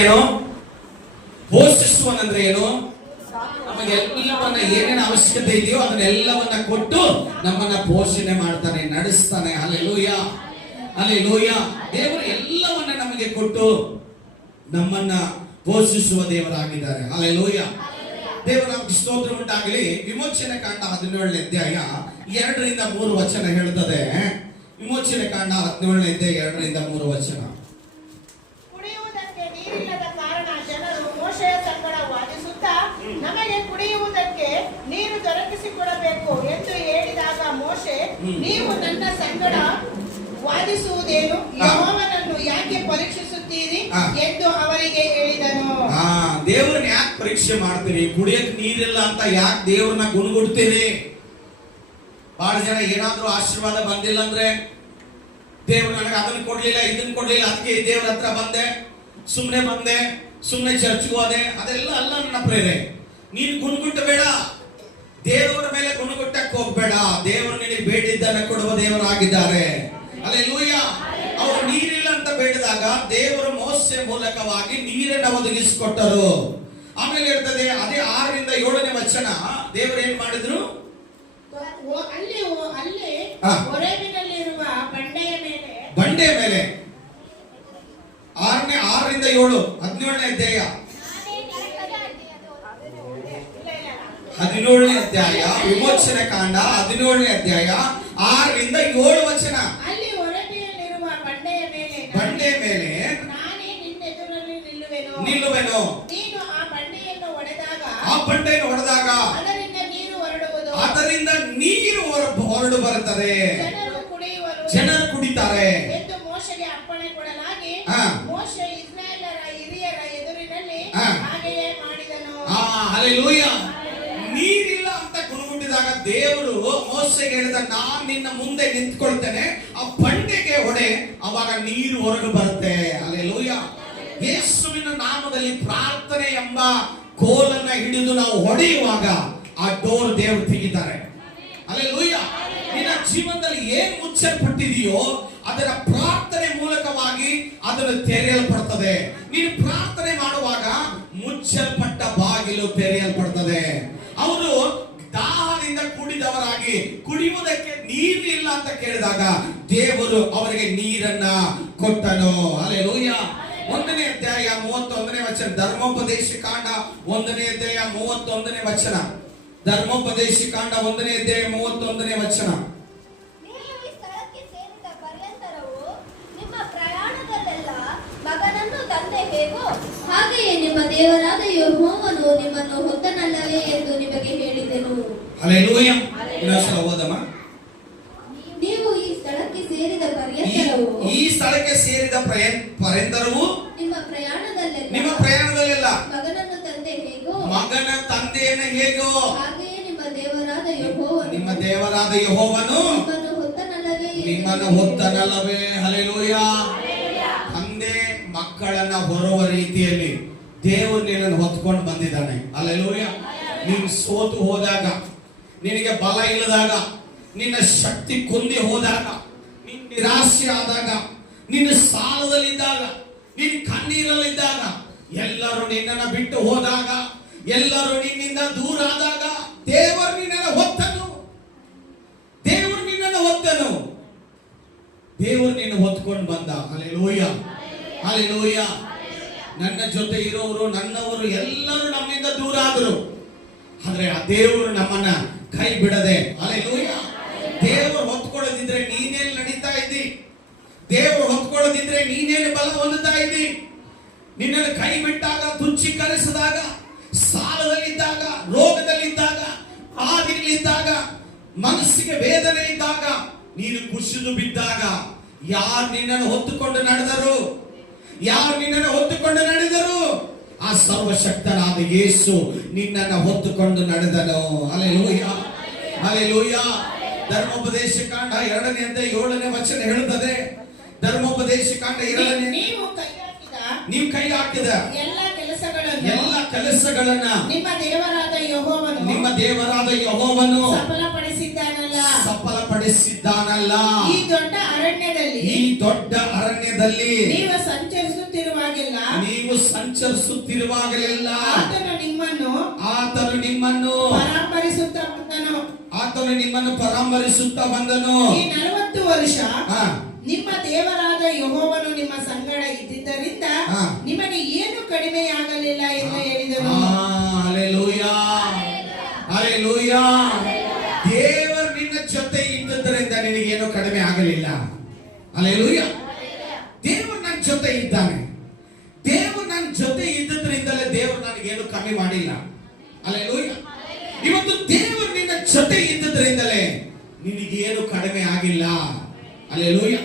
ಏನು ಪೋಷಿಸುವನಂದ್ರೆ ಏನು? ನಮಗೆಲ್ಲವನ್ನ ಏನೇನು ಅವಶ್ಯಕತೆ ಇದೆಯೋ ಅದನ್ನೆಲ್ಲವನ್ನ ಕೊಟ್ಟು ನಮ್ಮನ್ನ ಪೋಷಣೆ ಮಾಡ್ತಾನೆ, ನಡೆಸ್ತಾನೆ. Hallelujah, hallelujah. ದೇವರು ಎಲ್ಲವನ್ನ ನಮಗೆ ಕೊಟ್ಟು ನಮ್ಮನ್ನ ಪೋಷಿಸುವ ದೇವರಾಗಿದ್ದಾರೆ. ಹಲ್ಲೆಲೂಯಾ. ದೇವರ ನಮಗೆ ಸ್ತೋತ್ರ ಉಂಟಾಗಲಿ. ವಿಮೋಚನೆ ಕಾಂಡ 17ನೇ ಅಧ್ಯಾಯ 2ರಿಂದ 3 ವಚನ ಹೇಳುತ್ತದೆ. ವಿಮೋಚನೆ ಕಾಂಡ 17ನೇ ಅಧ್ಯಾಯ 2ರಿಂದ 3 ವಚನ. ಕುಡಿಯುವುದಕ್ಕೆ ನೀರಿಲ್ಲದ ಕಾರಣ ಜನರು ಮೋಶೆಯ ಸಂಗಡ ವಾದಿಸುತ್ತಾ, ನಮಗೆ ಕುಡಿಯುವುದಕ್ಕೆ ನೀರು ದೊರಕಿಸಿಕೊಡಬೇಕು ಎಂದು ಹೇಳಿದಾಗ ಮೋಶೆ, ನೀವು ನನ್ನ ಸಂಗಡ ವಾದಿಸುವುದೇನು? ಯೆಹೋವನನ್ನು ಯಾಕೆ ಪರೀಕ್ಷಿಸುತ್ತೀರಿ ಎಂದು ಅವರಿಗೆ ಹೇಳಿದನು. ದೇವರನ್ನ ಯಾಕೆ ಪರೀಕ್ಷೆ ಮಾಡ್ತೀರಿ? ಕುಡಿಯಕ್ಕೆ ನೀರಿಲ್ಲ ಅಂತ ಯಾಕೆ ದೇವರನ್ನ ಗುಣಗುಡ್ತೀರಿ? ಬಹಳ ಜನ ಏನಾದ್ರೂ ಆಶೀರ್ವಾದ ಬಂದಿಲ್ಲ ಅಂದ್ರೆ, ದೇವ್ರು ನನಗೆ ಅದನ್ನ ಕೊಡ್ಲಿಲ್ಲ ಇದನ್ನ ಕೊಡ್ಲಿಲ್ಲ, ಅದಕ್ಕೆ ದೇವ್ರ ಹತ್ರ ಬಂದೆ, ಸುಮ್ಮನೆ ಚರ್ಚ್ಗೆ ಹೋದೆ, ಅದೆಲ್ಲ ಅಲ್ಲ ನನ್ನ ಪ್ರೇರೆ. ನೀನು ಗುಣಗುಟ್ಟಬೇಡ, ದೇವರ ಮೇಲೆ ಗುಣಗುಟ್ಟಕ್ಕೆ ಹೋಗ್ಬೇಡ. ದೇವರು ನಿನಗೆ ಬೇಡಿದ್ದನ್ನ ಕೊಡುವ ದೇವರಾಗಿದ್ದಾರೆ. ಹಲ್ಲೆಲೂಯಾ. ಅವರು ನೀರಿಲ್ಲ ಅಂತ ಬೇಡಿದಾಗ ದೇವರು ಮೋಸೆ ಮೂಲಕವಾಗಿ ನೀರನ್ನು ಒದಗಿಸಿಕೊಟ್ಟರು. ಆಮೇಲೆ ಹೇಳ್ತದೆ, ಅದೇ 6ರಿಂದ 7ನೇ ವಚನ, ದೇವರು ಏನ್ ಮಾಡಿದ್ರು? ಬಂಡೆಯ ಮೇಲೆ 6ರಿಂದ 7 17ನೇ ಅಧ್ಯಾಯ 17ನೇ ಅಧ್ಯಾಯ ವಿಮೋಚನೆ ಕಾಂಡ 17ನೇ ಅಧ್ಯಾಯ 6ರಿಂದ 7 ವಚನ. ಬಂಡೆಯ ಮೇಲೆ ನಿಲ್ಲುವೆನು, ಆ ಬಂಡೆಯನ್ನು ಹೊಡೆದಾಗ ಅದರಿಂದ ನೀರು ಹೊರಡು ಬರುತ್ತದೆ, ಜನರು ಕುಡಿತಾರೆ ಎಂದು ಮೋಶೆಗೆ ಅಪ್ಪಣೆ ಕೊಡಲಾಗಿ ಮೋಶೆ ಇಸ್ರಾಯೇಲರ ಹಿರಿಯರ ಎದುರಿನಲ್ಲಿ ಹಾಗೆಯೇ ಮಾಡಿದನು. ಹಲ್ಲೆಲೂಯಾ. ನೀರಿಲ್ಲ ಅಂತ ಗುಣಗುಟ್ಟಿದಾಗ ದೇವರು ಮೋಶೆಗೆ ಹೇಳಿದ, ನಾನು ನಿನ್ನ ಮುಂದೆ ನಿಂತ್ಕೊಳ್ತೇನೆ, ಆ ಬಂಡೆಗೆ ಹೊಡೆ, ಅವಾಗ ನೀರು ಹೊರಡು ಬರುತ್ತೆ. ಹಲ್ಲೆಲೂಯಾ. ಯೇಸುವಿನ ನಾಮದಲ್ಲಿ ಪ್ರಾರ್ಥನೆ ಎಂಬ ಕೋಲನ್ನ ಹಿಡಿದು ನಾವು ಹೊಡೆಯುವಾಗ ಆ ಡೋರ್ ದೇವರು ತೆಗಿತಾರೆ. ಹಲ್ಲೆಲೂಯಾ. ನಿನ್ನ ಜೀವನದಲ್ಲಿ ಏನ್ ಮುಚ್ಚಲ್ಪಟ್ಟಿದೆಯೋ ಅದರ ಪ್ರಾರ್ಥನೆ ಮೂಲಕವಾಗಿ ಅದನ್ನು ತೆರೆಯಲ್ಪಡುತ್ತದೆ. ನೀನು ಪ್ರಾರ್ಥನೆ ಮಾಡುವಾಗ ಮುಚ್ಚಲ್ಪಟ್ಟ ಬಾಗಿಲು ತೆರೆಯಲ್ಪಡುತ್ತದೆ. ಅವರು ದಾಹದಿಂದ ಕುಡಿದವರಾಗಿ ಕುಡಿಯುವುದಕ್ಕೆ ನೀರಿಲ್ಲ ಅಂತ ಕೇಳಿದಾಗ ದೇವರು ಅವರಿಗೆ ನೀರನ್ನ ಕೊಟ್ಟನು. ಹಲ್ಲೆಲೂಯಾ. 1ನೇ ಅಧ್ಯಾಯ 31ನೇ ವಚನ, ಧರ್ಮೋಪದೇಶ ಕಾಂಡ 1ನೇ ಅಧ್ಯಾಯ 31ನೇ ವಚನ. ಧರ್ಮೋಪದೇಶ ಕಾಂಡ 1ನೇ ಅಧ್ಯಾಯ 31ನೇ ವಚನ. ನೀವು ಈ ಸ್ಥಳಕ್ಕೆ ಸೇರಿದ ಪರ್ಯಂತರವು ನಿಮ್ಮ ಪ್ರಯಾಣದಲ್ಲೆಲ್ಲ ಮಗನನ್ನು ತಂದೆ ಹೇಗೋ ಹಾಗೆಯೇ ನಿಮ್ಮ ದೇವರಾದ ಯೆಹೋವನು ನಿಮ್ಮನ್ನು ಹೊತ್ತನಲ್ಲವೇ ಎಂದು ನಿಮಗೆ ಹೇಳಿದೆನು. ಹಲ್ಲೆಲೂಯಾ. ಇನ್ನೊಂದ್ಸಲ ಓದಮ್ಮ. ನೀವು ಈ ಸ್ಥಳಕ್ಕೆ ಸೇರಿದ ಪರ್ಯಂತರವು, ಈ ಸ್ಥಳಕ್ಕೆ ಸೇರಿದ ಪರ್ಯಂತರವು ನಿಮ್ಮ ಪ್ರಯಾಣದಲ್ಲೆಲ್ಲ ಮಗನನ್ನು ತಂದೆ ಹೇಗೋ ಮಗನ ತಂದೆಯನ್ನು ಹೇಗೋ ಹಾಗೆಯೇ ನಿಮ್ಮ ದೇವರಾದ ಯೆಹೋವನು ನಿಮ್ಮನ್ನು ಹೊತ್ತನಲ್ಲವೇ. ಹಲ್ಲೆಲೂಯಾ. ತಂದೆ ಮಕ್ಕಳನ್ನ ಹೊರುವ ರೀತಿಯಲ್ಲಿ ದೇವರು ನಿನ್ನನ್ನು ಹೊತ್ಕೊಂಡು ಬಂದಿದ್ದಾನೆ. ಹಲ್ಲೆಲೂಯಾ. ನೀನು ಸೋತು ಹೋದಾಗ, ನಿನಗೆ ಬಲ ಇಲ್ಲದಾಗ, ನಿನ್ನ ಶಕ್ತಿ ಕುಂದಿ ಹೋದಾಗ, ನಿನ್ನ ನಿರಾಶೆ ಆದಾಗ, ನಿನ್ನ ಸಾಲದಲ್ಲಿದ್ದಾಗ, ನಿನ್ನ ಕಣ್ಣೀರಲ್ಲಿದ್ದಾಗ, ಎಲ್ಲರೂ ನಿನ್ನನ್ನು ಬಿಟ್ಟು ಹೋದಾಗ, ಎಲ್ಲರೂ ನಿನ್ನಿಂದ ದೂರ ಆದಾಗ ದೇವರು ನಿನ್ನನ್ನು ಹೊತ್ತನು. ದೇವರು ನಿನ್ನ ಹೊತ್ಕೊಂಡು ಬಂದ. Hallelujah, hallelujah. ನನ್ನ ಜೊತೆ ಇರೋರು, ನನ್ನವರು ಎಲ್ಲರೂ ನಮ್ಮಿಂದ ದೂರ ಆದರು, ಆದ್ರೆ ಆ ದೇವರು ನಮ್ಮನ್ನ ಕೈ ಬಿಡದೆ. ಹಲ್ಲೆಲೂಯಾ. ದೇವರು ಹೊತ್ಕೊಳ್ಳೋದಿದ್ರೆ ನೀನೇನು ನಡೀತಾ ಇದ್ದಿ? ದೇವರು ಹೊತ್ಕೊಳ್ಳೋದಿದ್ರೆ ನೀನೇನು ಬಲ ಹೊಂದುತ್ತಾ ಇದ್ದಿ? ನಿನ್ನನ್ನು ಕೈ ಬಿಟ್ಟಾಗ, ತುಚ್ಛೀಕರಿಸಿದಾಗ, ಸಾಲದಲ್ಲಿದ್ದಾಗ, ರೋಗದಲ್ಲಿದ್ದಾಗ, ಆದಿಗಳಿದ್ದಾಗ, ಮನಸ್ಸಿಗೆ ವೇದನೆ ಇದ್ದಾಗ, ನೀನು ಕುಸಿದು ಬಿದ್ದಾಗ ಯಾರು ನಿನ್ನನ್ನು ಹೊತ್ತುಕೊಂಡು ನಡೆದರು? ಆ ಸರ್ವಶಕ್ತನಾದ ಯೇಸು ನಿನ್ನನ್ನು ಹೊತ್ತುಕೊಂಡು ನಡೆದನು. ಹಲ್ಲೆಲೂಯಾ, ಹಲ್ಲೆಲೂಯಾ. ಧರ್ಮೋಪದೇಶ ಕಾಂಡ 2ನೇ ಅಧ್ಯಾಯ 7ನೇ ವಚನ ಹೇಳುತ್ತದೆ. ಧರ್ಮೋಪದೇಶ ಕಾಂಡ 2ನೇ, ನೀವು ಕೈ ಹಾಕಿದ ಎಲ್ಲ ಕೆಲಸಗಳನ್ನ ನಿಮ್ಮ ದೇವರಾದ ಯೆಹೋವನು ಸಫಲಪಡಿಸಿದ್ದಾನಲ್ಲ. ಈ ದೊಡ್ಡ ಅರಣ್ಯದಲ್ಲಿ ನೀವು ಸಂಚರಿಸುತ್ತಿರುವ ಸಂಚರಿಸುತ್ತಿರುವಾಗೆಲ್ಲ ನೀವು ಸಂಚರಿಸುತ್ತಿರುವಾಗಲೆಲ್ಲ ಆತನು ನಿಮ್ಮನ್ನು ಪರಾಮರಿಸುತ್ತಾ ಬಂದನು. ಆತನು ನಿಮ್ಮನ್ನು ಪರಾಮರಿಸುತ್ತಾ ಬಂದನು. ಈ 40 ವರ್ಷ ಹಾ. ನಿಮ್ಮ ದೇವರಾದ ಯೆಹೋವನು ನಿಮ್ಮ ಸಂಗಡ ಇದ್ದಿದ್ದರಿಂದ ನಿಮಗೆ ಏನು ಕಡಿಮೆಯಾಗಲಿಲ್ಲ ಎಂದು ಹೇಳಿದನು. Hallelujah, hallelujah. ದೇವರು ನಿನ್ನ ಜೊತೆ ಇದ್ದದರಿಂದ ನಿನಗೇನು ಕಡಿಮೆ ಆಗಲಿಲ್ಲ. ಹಲ್ಲೆಲೂಯಾ. ದೇವರು ನನ್ನ ಜೊತೆ ಇದ್ದಾನೆ. ದೇವರು ನನ್ನ ಜೊತೆ ಇದ್ದದ್ರಿಂದಲೇ ದೇವರು ನನಗೇನು ಕಮ್ಮಿ ಮಾಡಿಲ್ಲ. ಹಲ್ಲೆಲೂಯಾ. ಇವತ್ತು ದೇವರು ನಿನ್ನ ಜೊತೆ ಇದ್ದದ್ರಿಂದಲೇ ನಿನಗೇನು ಕಡಿಮೆ ಆಗಿಲ್ಲ. ಹಲ್ಲೆಲೂಯಾ.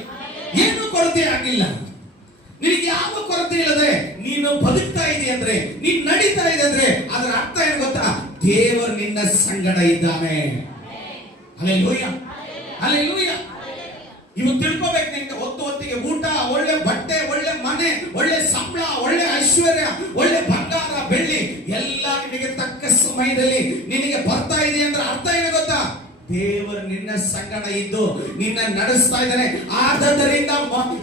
ಏನು ಕೊರತೆ ಆಗಿಲ್ಲ. ನಿನಗೆ ಯಾವ ಕೊರತೆ ಇಲ್ಲದೆ ನೀನು ಬದುಕ್ತಾ ಇದೆಯಾ ಅಂದ್ರೆ, ನೀನ್ ನಡೀತಾ ಇದೆ ಅಂದ್ರೆ ಅದರ ಅರ್ಥ ಏನು ಗೊತ್ತಾ? ದೇವರು ನಿನ್ನ ಸಂಗಡ ಇದ್ದಾನೆ. Hallelujah, hallelujah. ಇವತ್ತು ತಿಳ್ಕೋಬೇಕು, ನಿನ್ಗೆ ಹೊತ್ತಿಗೆ ಊಟ, ಒಳ್ಳೆ ಬಟ್ಟೆ, ಒಳ್ಳೆ ಮನೆ, ಒಳ್ಳೆ ಸಂಬಳ, ಒಳ್ಳೆ ಐಶ್ವರ್ಯ, ಒಳ್ಳೆ ಬಂಗಾರ ಬೆಳ್ಳಿ ಎಲ್ಲ ನಿನಗೆ ತಕ್ಕ ಸಮಯದಲ್ಲಿ ನಿನಗೆ ಬರ್ತಾ ಇದೆ ಅಂದ್ರೆ ಅರ್ಥ ಏನು ಗೊತ್ತಾ? ದೇವರು ನಿನ್ನ ಸಂಗಡ ಇದ್ದು ನಿನ್ನ ನಡೆಸ್ತಾ ಇದ್ದಾನೆ. ಆದ್ದರಿಂದ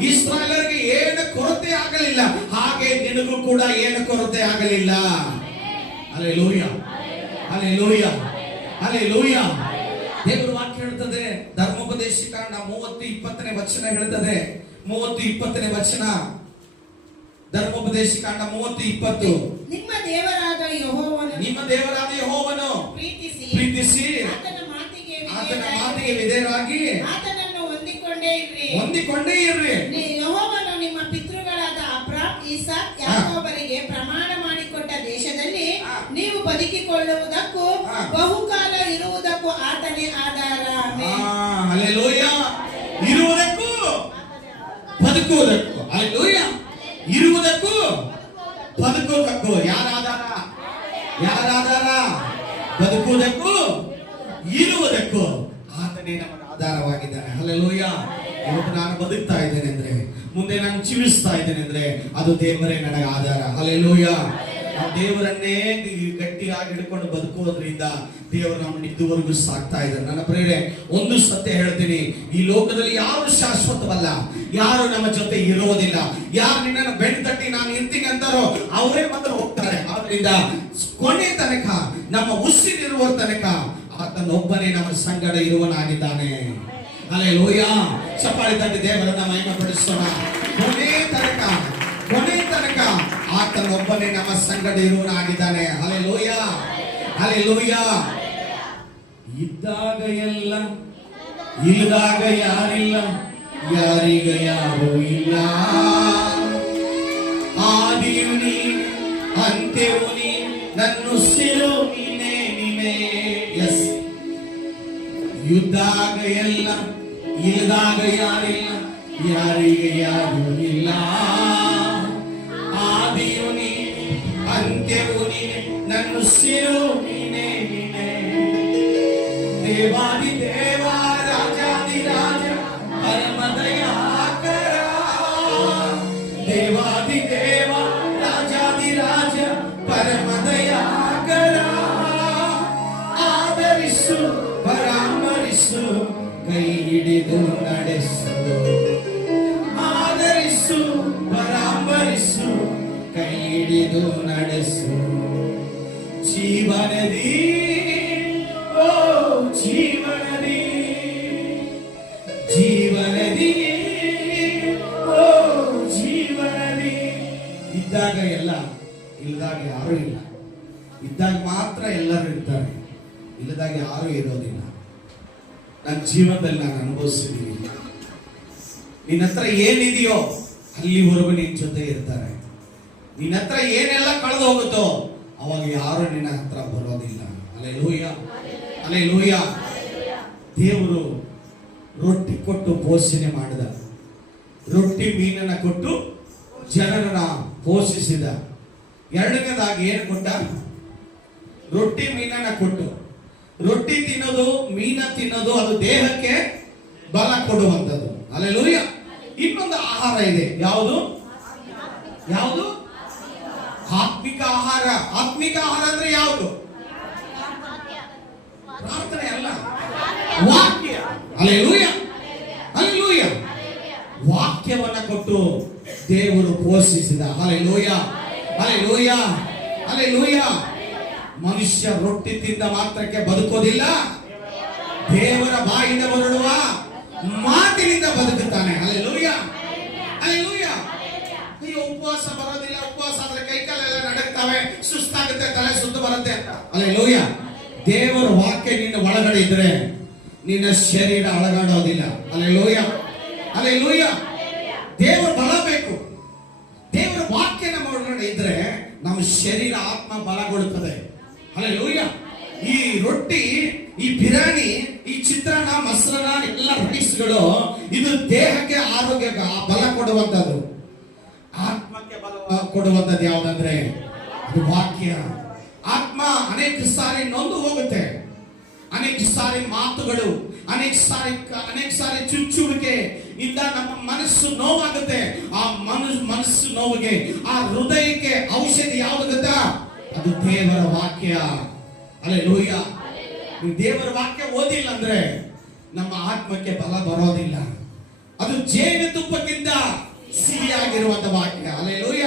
ಇಸ್ರಾಯೇಲರಿಗೆ ಏನು ಕೊರತೆ ಆಗಲಿಲ್ಲ, ಹಾಗೆ ನಿನಗೂ ಕೂಡ ಏನು ಕೊರತೆ ಆಗಲಿಲ್ಲ. ಹಲ್ಲೆಲೂಯಾ, ಹಲ್ಲೆಲೂಯಾ, ಹಲ್ಲೆಲೂಯಾ. ದೇವರ ವಾಕ್ಯ ಹೇಳ್ತದೆ, ಧರ್ಮೋಪದೇಶಕಾಂಡ 30:20 ವಚನ ಹೇಳ್ತದೆ. 30:20 ವಚನ, ಧರ್ಮೋಪದೇಶಕಾಂಡ 30:20. ನಿಮ್ಮ ದೇವರಾದ ಯೆಹೋವನು ಪ್ರೀತಿಸಿ ಆತನ ಮಾತಿಗೆ ವಿಧೇಯರಾಗಿ ಆತನನ್ನು ಹೊಂದಿಕೊಂಡೇ ಇರ್ರಿ. ಯೆಹೋವನು ನಿಮ್ಮ ಪಿತೃಗಳಾದ ಅಬ್ರಾಮ್, ಇಸಾಕ್, ಯಾಕೋಬರಿಗೆ ಪ್ರಮಾಣ ಮಾಡಿಕೊಟ್ಟ ದೇಶದಲ್ಲಿ ನೀವು ಬದುಕಿಕೊಳ್ಳುವುದಕ್ಕೂ ಬಹುಕಾಲ ಇರುವುದಕ್ಕೂ ಆತನೇ ಆಧಾರ. ಹಲ್ಲೆಲೂಯಾ. ಇರುವುದಕ್ಕೂ ಬದುಕುವುದಕ್ಕೂ, ಹಲ್ಲೆಲೂಯಾ, ಇರುವುದಕ್ಕೂ ಬದುಕುವುದಕ್ಕೂ ಯಾರಾಧಾರ? ಯಾರಾಧಾರ? ಬದುಕುವುದಕ್ಕೂ ಇರುವುದಕ್ಕೂ ಆತನೇ ನಮಗೆ ಆಧಾರವಾಗಿದ್ದಾನೆ. ಹಲ್ಲೆಲೂಯಾ. ಇವತ್ತು ನಾನು ಬದುಕ್ತಾ ಇದ್ದೇನೆ ಅಂದ್ರೆ, ಮುಂದೆ ನಾನು ಜೀವಿಸ್ತಾ ಇದ್ದೇನೆ ಅಂದ್ರೆ ಅದು ದೇವರೇ ನನಗೆ ಆಧಾರ. ಹಲ್ಲೆಲೂಯಾ. ನಾವು ದೇವರನ್ನೇ ಗಟ್ಟಿಯಾಗಿ ಹಿಡ್ಕೊಂಡು ಬದುಕುವುದರಿಂದ ದೇವರು ನಮ್ಮನ್ನು ಇದುವರೆಗೂ ಸಾಕ್ತಾ ಇದ್ದಾರೆ. ನನ್ನ ಪ್ರೇರೆ, ಒಂದು ಸತ್ಯ ಹೇಳ್ತೀನಿ, ಈ ಲೋಕದಲ್ಲಿ ಯಾರು ಶಾಶ್ವತವಲ್ಲ, ಯಾರು ನಮ್ಮ ಜೊತೆ ಇರೋದಿಲ್ಲ. ಯಾರು ನಿನ್ನನ್ನು ಬೆನ್ನು ತಟ್ಟಿ ನಾನು ಇರ್ತೀನಿ ಅಂತಾರೋ ಅವರೇ ಮಾತ್ರ ಹೋಗ್ತಾರೆ. ಆದ್ರಿಂದ ಕೊನೆ ತನಕ, ನಮ್ಮ ಉಸಿರಿರುವ ತನಕ ಆತನೊಬ್ಬನೇ ನಮ್ಮ ಸಂಗಡ ಇರುವನಾಗಿದ್ದಾನೆ. ಹಲ್ಲೆಲೂಯಾ. ಚಪ್ಪಾಳೆ ತಟ್ಟಿ ದೇವರನ್ನ ಮಹಿಮೆಪಡಿಸೋಣ. ಕೊನೆ ತನಕ ಆತನೊಬ್ಬನೇ ನಮ್ಮ ಸಂಗಡ ಇರುವನಾಗಿದ್ದಾನೆ. Hallelujah, hallelujah. ಇದ್ದಾಗ ಎಲ್ಲ, ಇಲ್ಲದಾಗ ಯಾರಿಲ್ಲ, ಯಾರಿಗ ಯಾರು ಇಲ್ಲ. ಆದಿಯು ನೀನು, ಅಂತ್ಯವು ನೀನು, ನನ್ನುಸಿರು ನೀನೇ. ಎಸ್. ಇದ್ದಾಗ ಎಲ್ಲ, ಇಲ್ಲದಾಗ ಯಾರಿಲ್ಲ, ಯಾರಿಗೆ ಯಾರು ಇಲ್ಲ. ಆದಿಯು ನೀನೆ, ಅಂತ್ಯವು ನೀನೆ, ನನ್ನುಸಿರು ನೀನೇ. ದೇವಾದಿ ದೇವ, ರಾಜಾದಿ ರಾಜ, ಪರಮ ದಯಾಕರ. ದೇವಾದಿ ದೇವ, ರಾಜಾದಿ ರಾಜ, ಪರಮ ದಯಾಕರ. ಆದರಿಸು, ಪರಾಮರಿಸು, ಕೈ ಹಿಡಿದು ನಡೆಸು. ಆದರಿಸು, ಪರಾಮರಿಸು, ಕೈ ಹಿಡಿದು ನಡೆಸು. ಜೀವನದಿ, ಓ ಜೀವನದಿ, ಜೀವನದಿ, ಓ ಜೀವನದಿ. ಇದ್ದಾಗ ಎಲ್ಲ, ಇಲ್ಲದಾಗ ಯಾರು ಇಲ್ಲ. ಇದ್ದಾಗ ಮಾತ್ರ ಎಲ್ಲರೂ ಇರ್ತಾರೆ, ಇಲ್ಲದಾಗ ಯಾರು ಇರೋದಿಲ್ಲ. ನನ್ನ ಜೀವನದಲ್ಲಿ ನಾನು ಅನುಭವಿಸಿದ್ದೀನಿ. ನಿನ್ನ ಹತ್ರ ಏನಿದೆಯೋ ಅಲ್ಲಿವರೆಗೂ ನಿನ್ನ ಜೊತೆ ಇರ್ತಾರೆ. ನಿನ್ನ ಹತ್ರ ಏನೆಲ್ಲ ಕಳೆದು ಹೋಗುತ್ತೋ ಅವಾಗ ಯಾರು ನಿನ್ನ ಹತ್ರ ಬರೋದಿಲ್ಲ. Hallelujah, hallelujah. ದೇವರು ರೊಟ್ಟಿ ಕೊಟ್ಟು ಪೋಷಣೆ ಮಾಡಿದ. ರೊಟ್ಟಿ ಮೀನನ್ನ ಕೊಟ್ಟು ಜನರನ್ನ ಪೋಷಿಸಿದ. ಎರಡನೇದಾಗಿ ಏನು ಕೊಟ್ಟ? ರೊಟ್ಟಿ ಮೀನನ್ನ ಕೊಟ್ಟು. ರೊಟ್ಟಿ ತಿನ್ನೋದು, ಮೀನ ತಿನ್ನೋದು ಅದು ದೇಹಕ್ಕೆ ಬಲ ಕೊಡುವಂಥದ್ದು. ಹಲ್ಲೆಲೂಯಾ. ಇನ್ನೊಂದು ಆಹಾರ ಇದೆ. ಯಾವುದು? ಯಾವುದು? ಆತ್ಮಿಕ ಆಹಾರ. ಆತ್ಮಿಕ ಆಹಾರ ಅಂದ್ರೆ ಯಾವುದು? ಪ್ರಾರ್ಥನೆ ಅಲ್ಲ, ವಾಕ್ಯ. ಹಲ್ಲೆಲೂಯಾ, ಹಲ್ಲೆಲೂಯಾ. ವಾಕ್ಯವನ್ನ ಕೊಟ್ಟು ದೇವರು ಪೋಷಿಸಿದ. ಹಲ್ಲೆಲೂಯ, ಹಲ್ಲೆಲೂಯ, ಹಲ್ಲೆಲೂಯ. ಮನುಷ್ಯ ರೊಟ್ಟಿ ತಿಂದ ಮಾತ್ರಕ್ಕೆ ಬದುಕೋದಿಲ್ಲ, ದೇವರ ಬಾಯಿಂದ ಹೊರಡುವ ಮಾತಿನಿಂದ ಬದುಕುತ್ತಾನೆ. Hallelujah, hallelujah. ಅಯ್ಯೋ, ಉಪವಾಸ ಬರೋದಿಲ್ಲ, ಉಪವಾಸ ಆದ್ರೆ ಕೈಕಾಲೆಲ್ಲ ನಡಕ್ತಾವೆ, ಸುಸ್ತಾಗುತ್ತೆ, ತಲೆ ಸುತ್ತು ಬರುತ್ತೆ ಅಂತ. ಹಲ್ಲೆಲೂಯ. ದೇವರ ವಾಕ್ಯ ನಿನ್ನ ಒಳಗಡೆ ಇದ್ರೆ ನಿನ್ನ ಶರೀರ ಅಳಗಾಡೋದಿಲ್ಲ. Hallelujah, hallelujah. ದೇವರ ಬಲ ಬೇಕು. ದೇವರ ವಾಕ್ಯ ನಮ್ಮ ಒಳಗಡೆ ಇದ್ರೆ ನಮ್ಮ ಶರೀರ ಆತ್ಮ ಬಲಗೊಳ್ಳುತ್ತದೆ. ಹಲ್ಲೆಲೂಯ. ಈ ರೊಟ್ಟಿ, ಈ ಬಿರಿಯಾನಿ, ಈ ಚಿತ್ರಾನ್ನ, ಮೊಸರನ್ನ, ಎಲ್ಲ ರೈಸ್ಗಳು ಇದು ದೇಹಕ್ಕೆ ಆರೋಗ್ಯ ಬಲ ಕೊಡುವಂತದ್ದು. ಆತ್ಮಕ್ಕೆ ಬಲ ಕೊಡುವಂತದ್ದು ಯಾವ್ದಂದ್ರೆ ಅದು ವಾಕ್ಯ. ಆತ್ಮ ಅನೇಕ ಸಾರಿ ನೊಂದು ಹೋಗುತ್ತೆ, ಅನೇಕ ಸಾರಿ ಮಾತುಗಳು, ಅನೇಕ ಸಾರಿ ಚುಚ್ಚುವಿಕೆ ಇಂದ ನಮ್ಮ ಮನಸ್ಸು ನೋವಾಗುತ್ತೆ. ಆ ಮನಸ್ಸು ನೋವಿಗೆ, ಆ ಹೃದಯಕ್ಕೆ ಔಷಧಿ ಯಾವುದು ಗೊತ್ತಾ? ಅದು ದೇವರ ವಾಕ್ಯ. ಹಲ್ಲೆಲೂಯ. ನೀವು ದೇವರ ವಾಕ್ಯ ಓದಿಲ್ಲ ಅಂದ್ರೆ ನಮ್ಮ ಆತ್ಮಕ್ಕೆ ಬಲ ಬರೋದಿಲ್ಲ. ಅದು ಜೇನುತುಪ್ಪಕ್ಕಿಂತ ಸಿಹಿಯಾಗಿರುವಂತ ವಾಕ್ಯ. ಹಲ್ಲೆಲೂಯ.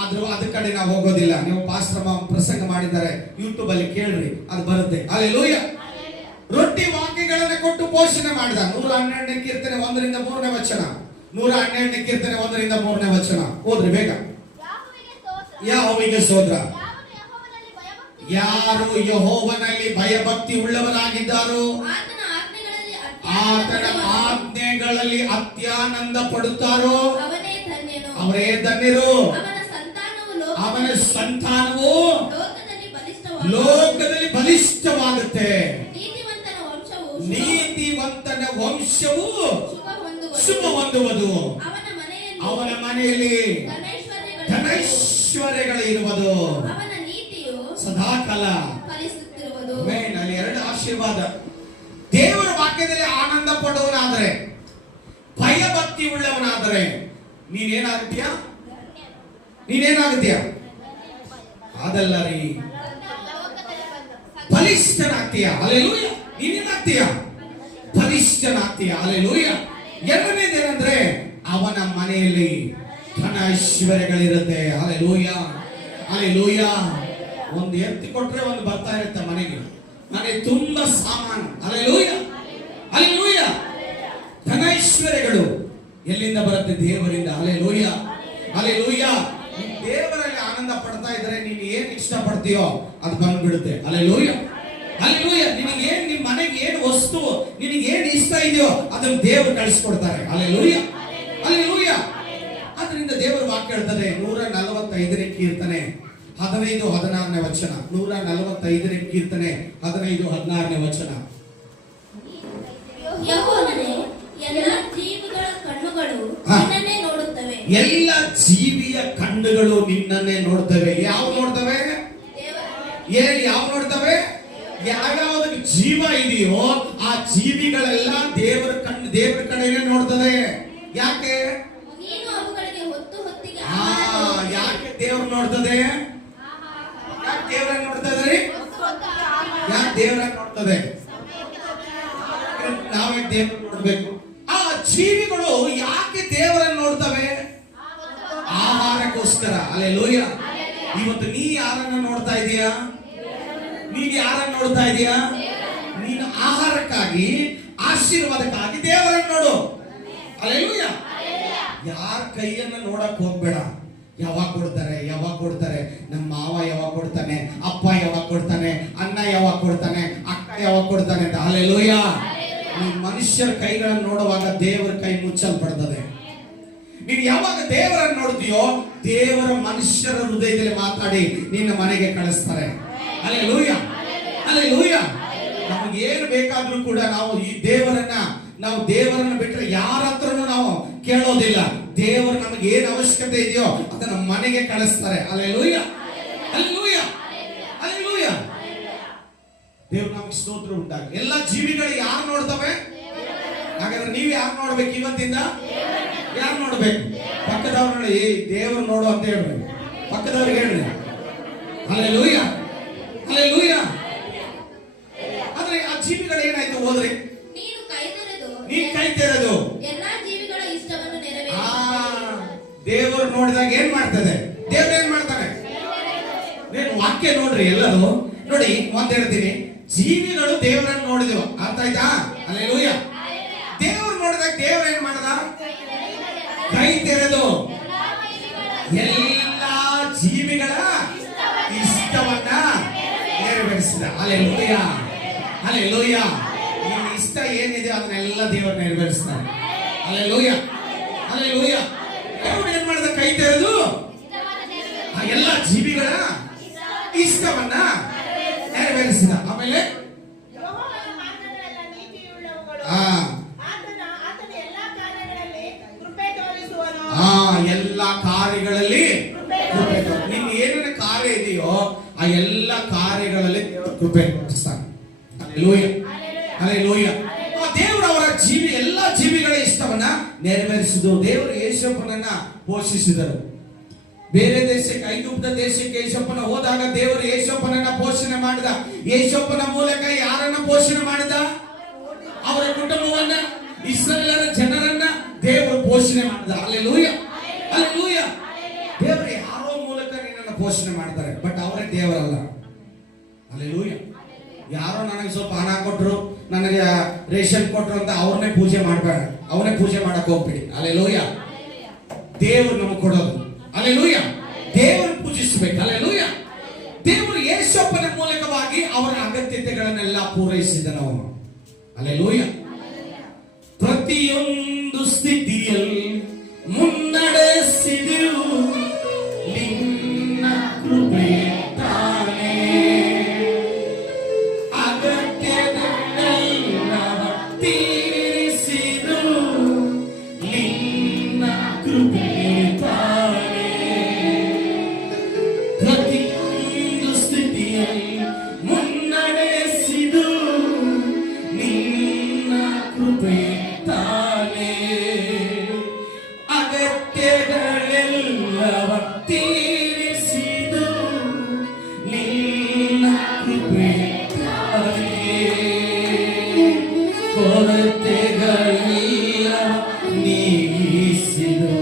ಆದ್ರೂ ಅದ ಕಡೆ ನಾವು ಹೋಗೋದಿಲ್ಲ. ನೀವು ಪಾಸ್ಟರ್ ಪ್ರಸಂಗ ಮಾಡಿದ್ದಾರೆ, ಯೂಟ್ಯೂಬ್ ಅಲ್ಲಿ ಕೇಳ್ರಿ, ಅದು ಬರುತ್ತೆ. ಹಲ್ಲೆಲೂಯ. ರೊಟ್ಟಿ ವಾಕ್ಯಗಳನ್ನು ಕೊಟ್ಟು ಪೋಷಣೆ ಮಾಡಿದ. 112ನೇ ಕೀರ್ತನೆ 1ರಿಂದ 3ನೇ ವಚನ. 112ನೇ ಕೀರ್ತನೆ 1ರಿಂದ 3ನೇ ವಚನ ಓದ್ರಿ ಬೇಗ. ಯೆಹೋವನಿಗೆ ಸ್ತೋತ್ರ. ಯಾರು ಯೆಹೋವನಲ್ಲಿ ಭಯಭಕ್ತಿ ಉಳ್ಳವರಾಗಿದ್ದಾರೋ ಆತನ ಆಜ್ಞೆಗಳಲ್ಲಿ ಅತ್ಯಾನಂದ ಪಡುತ್ತಾರೋ ಅವರೇ ಧನ್ಯರು. ಅವನ ಸಂತಾನವು ಲೋಕದಲ್ಲಿ ಬಲಿಷ್ಠವಾಗುತ್ತೆ. ನೀತಿವಂತನ ವಂಶವು ಶುಭ ಹೊಂದುವುದು. ಅವನ ಮನೆಯಲ್ಲಿ ಧನೈಶ್ವರ್ಯಗಳು ಇರುವುದು. ಸದಾಕಾಲ. ಅಲ್ಲಿ 2 ಆಶೀರ್ವಾದ. ದೇವರ ವಾಕ್ಯದಲ್ಲಿ ಆನಂದ ಪಡುವನಾದರೆ, ಭಯಭಕ್ತಿ ಉಳ್ಳವನಾದರೆ ನೀನೇನಾಗುತ್ತೀಯ? ಅದಲ್ಲ ರೀ, ಬಲಿಷ್ಠನಾಗ್ತೀಯ. ಹಲ್ಲೆಲೂಯ. ನೀನೇನಾಗ್ತೀಯ? ಬಲಿಷ್ಠನಾಗ್ತೀಯ. ಹಲ್ಲೆಲೂಯ. ಎರಡನೇದೇನಂದ್ರೆ ಅವನ ಮನೆಯಲ್ಲಿ ಧನ ಐಶ್ವರ್ಯಗಳಿರುತ್ತೆ. Hallelujah, hallelujah. ಒಂದು ಎತ್ತಿ ಕೊಟ್ರೆ ಒಂದು ಬರ್ತಾ ಇರುತ್ತೆ ಮನೆಗೆ. ಮನೆ ತುಂಬಾ ಸಾಮಾನು. Hallelujah, hallelujah. ಧನೈಶ್ವರ್ಯಗಳು ಎಲ್ಲಿಂದ ಬರುತ್ತೆ? ದೇವರಿಂದ. Hallelujah, hallelujah. ದೇವರಲ್ಲಿ ಆನಂದ ಪಡ್ತಾ ಇದ್ರೆ ನೀನು ಏನ್ ಇಷ್ಟ ಪಡ್ತೀಯೋ ಅದು ಬಂದ್ಬಿಡುತ್ತೆ. Hallelujah, hallelujah. ನಿನಗೆ ಏನ್, ನಿಮ್ಮ ಮನೆಗೆ ಏನ್ ವಸ್ತು ನಿನಗೆ ಏನ್ ಇಷ್ಟ ಇದೆಯೋ ಅದನ್ನು ದೇವರು ಕಳಿಸ್ಕೊಡ್ತಾರೆ. Hallelujah, hallelujah. ಅದರಿಂದ ದೇವರ ವಾಕ್ಯ ಹೇಳ್ತದೆ 145ನೇ ಕೀರ್ತನೆ 15-16ನೇ ವಚನ. 145ನೇ ಕೀರ್ತನೆ 15-16ನೇ ವಚನ. ಯೆಹೋವನೇ, ಎಲ್ಲ ಜೀವಿಗಳ ಕಣ್ಣುಗಳು ನಿನ್ನನ್ನೇ ನೋಡುತ್ತವೆ. ಎಲ್ಲ ಜೀವಿಯ ಕಣ್ಣುಗಳು ನಿನ್ನನ್ನೇ ನೋಡ್ತವೆ. ಯಾವ ನೋಡ್ತವೆ? ಯಾವ ನೋಡ್ತವೆ? ಯಾವ್ಯಾವ್ದಕ್ಕೆ ಜೀವ ಇದೆಯೋ ಆ ಜೀವಿಗಳೆಲ್ಲ ದೇವರ ಕಡೆಗೆ ನೋಡ್ತದೆ. ಯಾಕೆ? ಯಾಕೆ ದೇವ್ರು ನೋಡ್ತದೆ? ಯಾಕೆ ದೇವ್ರ ನೋಡ್ತದೆ? ಯಾಕೆ ದೇವ್ರ ನೋಡ್ತದೆ? ನಾವೇ ದೇವ್ರ ನೋಡ್ಬೇಕು. ಆ ಜೀವಿಗಳು ಯಾಕೆ ದೇವರನ್ನು ನೋಡ್ತವೆ? ಆಹಾರಕ್ಕೋಸ್ಕರ. ಹಲ್ಲೆಲೂಯ. ಇವತ್ತು ನೀ ಯಾರನ್ನ ನೋಡ್ತಾ ಇದೀಯಾ? ನೀನು ಯಾರನ್ನ ನೋಡ್ತಾ ಇದೀಯಾ? ನೀನು ಆಹಾರಕ್ಕಾಗಿ, ಆಶೀರ್ವಾದಕ್ಕಾಗಿ ದೇವರನ್ನು ನೋಡು. ಹಲ್ಲೆಲೂಯ. ಯಾರ ಕೈಯನ್ನ ನೋಡಕ್ ಹೋಗ್ಬೇಡ. ಯಾವಾಗ ಕೊಡ್ತಾರೆ? ನಮ್ಮ ಮಾವ ಯಾವಾಗ ಕೊಡ್ತಾನೆ, ಅಪ್ಪ ಯಾವಾಗ ಕೊಡ್ತಾನೆ, ಅಣ್ಣ ಯಾವಾಗ ಕೊಡ್ತಾನೆ, ಅಕ್ಕ ಯಾವಾಗ ಕೊಡ್ತಾನೆ ಅಂತ. ಹಲ್ಲೆಲೂಯ. ನೀನು ಮನುಷ್ಯರ ಕೈಗಳನ್ನು ನೋಡುವಾಗ ದೇವರ ಕೈ ಮುಚ್ಚಲ್ಪಡ್ತದೆ. ನೀನು ಯಾವಾಗ ದೇವರನ್ನು ನೋಡ್ತೀಯೋ ದೇವರ ಮನುಷ್ಯರ ಹೃದಯದಲ್ಲಿ ಮಾತಾಡಿ ನಿನ್ನ ಮನೆಗೆ ಕಳಿಸ್ತಾರೆ. Hallelujah, hallelujah. ನಮಗೇನು ಬೇಕಾದ್ರೂ ಕೂಡ ನಾವು ಈ ದೇವರನ್ನ ಬಿಟ್ಟರೆ ಯಾರ ಹತ್ರನೂ ನಾವು ಕೇಳೋದಿಲ್ಲ. ದೇವರು ನಮಗೆ ಏನು ಅವಶ್ಯಕತೆ ಇದೆಯೋ ಅದನ್ನ ಮನೆಗೆ ಕಳಿಸ್ತಾರೆ. ಹಲ್ಲೆಲೂಯ, ಹಲ್ಲೆಲೂಯ, ಹಲ್ಲೆಲೂಯ. ದೇವರು ನಮಗೆ ಸ್ತೋತ್ರ ಉಂಟಾಗಲಿ. ಎಲ್ಲ ಜೀವಿಗಳು ಯಾರು ನೋಡ್ತವೆ? ಹಾಗಾದ್ರೆ ನೀವು ಯಾರು ನೋಡ್ಬೇಕು? ಇವತ್ತಿಂದ ಯಾರು ನೋಡ್ಬೇಕು? ಪಕ್ಕದವ್ರು ನೋಡಿ, ದೇವರು ನೋಡು ಅಂತ ಹೇಳ್ಬೇಕು. ಪಕ್ಕದವ್ರಿಗೆ ಹೇಳ್ರಿ ಹಲ್ಲೆಲೂಯ, ಹಲ್ಲೆಲೂಯ. ಆದ್ರೆ ಆ ಜೀವಿಗಳು ಏನಾಯ್ತು? ಹೋದ್ರಿ ನೀನು ಕೈ ತೆರೆದು ಎಲ್ಲಾ ಜೀವಿಗಳ ಇಷ್ಟವನ್ನು ನೆರವೇರಿಸು. ನೋಡಿದಾಗ ಏನ್ ಮಾಡ್ತದೆ? ದೇವ್ರು ಏನ್ ಮಾಡ್ತಾನೆ? ನೀನು ವಾಕ್ಯ ನೋಡ್ರಿ ಎಲ್ಲರೂ ನೋಡಿ. ಒಂದ್ ಹೇಳ್ತೀನಿ, ಜೀವಿಗಳು ದೇವರನ್ನು ನೋಡಿದೆವು, ಅರ್ಥ ಆಯ್ತಾ? ಹಲ್ಲೆಲೂಯಾ. ದೇವ್ರು ನೋಡಿದಾಗ ದೇವ್ರು ಏನ್ ಮಾಡ್ದ? ಕೈ ತೆರೆದು ಎಲ್ಲಾ ಜೀವಿಗಳ ಇಷ್ಟವನ್ನ ನೆರವೇರಿಸಿದ. Hallelujah, hallelujah. ನಿನ್ನ ಇಷ್ಟ ಏನಿದೆ ಅದನ್ನೆಲ್ಲ ದೇವರು ನೆರವೇರಿಸ್ತಾನೆ. Hallelujah, hallelujah. ದೇವರು ಏನ್ ಮಾಡಿದ? ಕೈ ತೆರೆದು ಆ ಎಲ್ಲ ಜೀವಿಗಳ ಇಷ್ಟವನ್ನ ನೆರವೇರಿಸಿದ. ಆಮೇಲೆ ಯೆಹೋವನ ಮಾರ್ಗಗಳೆಲ್ಲ ನೀತಿಯುಳ್ಳವುಗಳು. ಆ ಆತನ ಎಲ್ಲಾ ಕಾರ್ಯಗಳಲ್ಲಿ ಕೃಪೆ ತೋರಿಸುವನು. ಎಲ್ಲ ಕಾರ್ಯಗಳಲ್ಲಿ ನಿನ್ನ ಏನೇನ ಕಾರ್ಯ ಇದೆಯೋ ಆ ಎಲ್ಲ ಕಾರ್ಯಗಳಲ್ಲಿ ಕೃಪೆ ತೋರಿಸ್ತಾನೆ. Hallelujah, hallelujah. ದೇವರು ಅವರ ಎಲ್ಲ ಜೀವಿಗಳ ಇಷ್ಟವನ್ನ ನೆರವೇರಿಸಿದ್ರು. ದೇವರು ಯೇಸಪ್ಪನನ್ನ ಪೋಷಿಸಿದರು. ಬೇರೆ ದೇಶಕ್ಕೆ, ಐಗುಪ್ತ ದೇಶಕ್ಕೆ ಯೇಸಪ್ಪನ ಹೋದಾಗ ದೇವರು ಯೇಸಪ್ಪನನ್ನ ಪೋಷಣೆ ಮಾಡಿದ. ಯೇಸಪ್ಪನ ಮೂಲಕ ಯಾರನ್ನ ಪೋಷಣೆ ಮಾಡಿದ? ಅವರ ಕುಟುಂಬವನ್ನ, ಇಸ್ರಾಯೇಲರ ಜನರನ್ನ ದೇವರು ಪೋಷಣೆ ಮಾಡಿದ. Hallelujah, hallelujah. ದೇವರು ಯಾರೋ ಮೂಲಕ ನಿನ್ನನ್ನು ಪೋಷಣೆ ಮಾಡ್ತಾರೆ, ಬಟ್ ಅವರೇ ದೇವರಲ್ಲ. ಹಲ್ಲೆಲೂಯಾ. ಯಾರೋ ನನಗೆ ಸ್ವಲ್ಪ ಹಣ ಕೊಟ್ರು, ನನಗೆ ರೇಷನ್ ಕೊಟ್ರು ಅಂತ ಅವ್ರನ್ನೇ ಪೂಜೆ ಮಾಡಬೇಡ, ಅವನೇ ಪೂಜೆ ಮಾಡಕ್ ಹೋಗ್ಬಿಡಿ. ಹಲ್ಲೆಲೂಯಾ. ದೇವರು ನಮಗೆ ಕೊಡೋದು. ಹಲ್ಲೆಲೂಯಾ. ದೇವರು ಪೂಜಿಸಬೇಕು. ಹಲ್ಲೆಲೂಯಾ. ದೇವರು ಯೇಸಪ್ಪನ ಮೂಲಕವಾಗಿ ಅವರ ಅಗತ್ಯತೆಗಳನ್ನೆಲ್ಲ ಪೂರೈಸಿದನು. ಹಲ್ಲೆಲೂಯಾ. ಪ್ರತಿಯೊಂದು ಸ್ಥಿತಿಯಲ್ಲಿ ಮುನ್ನಡೆಸಿದೆವು ನಿನ್ನ ಕೃಪೆ ತಾನೇ. ಅಗತ್ಯಗಳನ್ನೆಲ್ಲ ತೀರಿಸಿದು ನಿನ್ನ ಕೃಪೆ ತಾನೇ. ಪ್ರತಿಯೊಂದು ಸ್ಥಿತಿಯಲ್ಲಿ ಮುನ್ನಡೆಸಿದು ನಿನ್ನ ಕೃಪೆ ತಾನೇ. ಅಗತ್ಯಗಳೆಲ್ಲವ ತೀರಿಸಿದು ನಿನ್ನ ಕೃಪೆ ತಾನೇ. ಕೊರತೆಗಳೆಲ್ಲ ನೀಗಿಸಿದು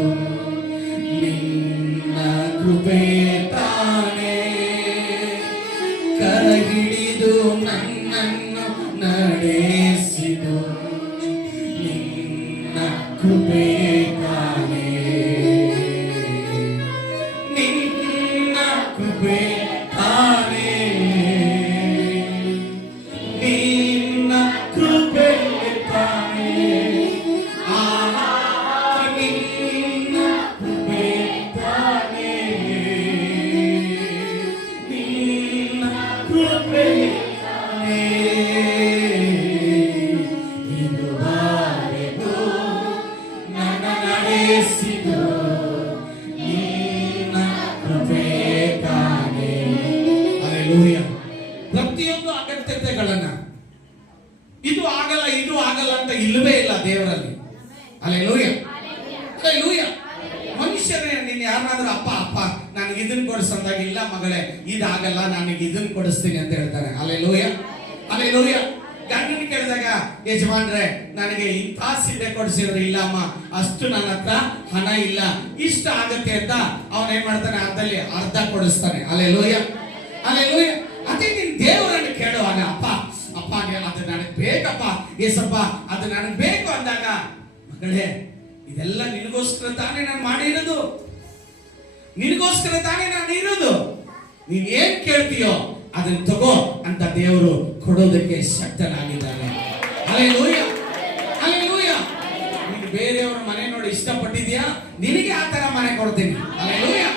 ನಿನ್ನ ಕೃಪೆ ತಾನೇ. ಕರ ಹಿಡಿದು ನನ್ನನ್ನು ನಡೆಸಿದು ನಿನ್ನ ಕೃಪೆ ತಾನೇ. ನಿನ್ನ ಕೃಪೆ ತಾನೇ. ನಿನ್ನ ಕೃಪೆ ತಾನೇ. ನಿನ್ನ ಕೃಪೆ ತಾನೇ. ನಿನ್ನ ಕೃಪೆ ತಾನೇ. ಇದುವರೆಗೂ ನನ್ನ ನಡೆಸಿದು ನಿನ್ನ ಕೃಪೆ ತಾನೇ. ಹಲ್ಲೆಲೂಯಾ. ಪ್ರತಿಯೊಂದು ಅಗತ್ಯತೆಗಳನ್ನ ಇದು ಆಗಲ್ಲ ಇದು ಆಗಲ್ಲ ಅಂತ ಇಲ್ಲವೇ ಇಲ್ಲ ದೇವರಲ್ಲಿ. ಹಲ್ಲೆಲೂಯಾ, ಹಲ್ಲೆಲೂಯಾ. ಮನುಷ್ಯರೇ ನೀನು ಯಾರನ್ನಾದ್ರೂ ಅಪ್ಪ ಅಪ್ಪ ನನಗೆ ಇದನ್ನ ಕೊಡಿಸಂದಾಗ, ಇಲ್ಲ ಮಗಳೇ ಇದಾಗಲ್ಲ ನನಗೆ ಇದನ್ನ ಕೊಡಿಸ್ತೀನಿ ಅಂತ ಹೇಳ್ತಾರೆ. Hallelujah, hallelujah. ಗಂಡನ ಕೇಳಿದಾಗ, ಯಜಮಾನ್ರೆ ನನಗೆ ಇಂಥ ಸೀರೆ ಕೊಡಿಸಿದ್ರು, ಇಲ್ಲ ಅಮ್ಮ ಅಷ್ಟು ನನ್ನ ಹತ್ರ ಹಣ ಇಲ್ಲ, ಇಷ್ಟ ಆಗತ್ತೆ ಅಂತ ಅವನೇನ್ ಮಾಡ್ತಾನೆ, ಅರ್ಧದಲ್ಲಿ ಅರ್ಧ ಕೊಡಿಸ್ತಾನೆ. Hallelujah, hallelujah. ಅದೇ ನೀನ್ ದೇವರನ್ನು ಕೇಳುವಾಗ, ಅಪ್ಪ ಅಪ್ಪ ಅದು ನನಗೆ ಬೇಕಪ್ಪ, ಏಸಪ್ಪ ಅದು ನನಗೆ ಬೇಕು ಅಂದಾಗ, ಮಗಳೇ ಇದೆಲ್ಲ ನಿನಗೋಸ್ಕರ ತಾನೇ ನಾನು ಮಾಡಿರೋದು, ನಿನಗೋಸ್ಕರ ತಾನೇ ನಾನು ಇರೋದು, ನೀನ್ ಏನ್ ಕೇಳ್ತೀಯೋ ಅದನ್ನ ತಗೋ ಅಂತ ದೇವರು ಕೊಡೋದಕ್ಕೆ ಶಕ್ತನಾಗಿದ್ದಾನೆ. Hallelujah, hallelujah. ನೀನು ಬೇರೆಯವ್ರ ಮನೆ ನೋಡಿ ಇಷ್ಟಪಟ್ಟಿದ್ಯಾ, ನಿನಗೆ ಆ ತರ ಮನೆ ಕೊಡ್ತೀನಿ. ಹಲ್ಲೆಲೂಯಾ.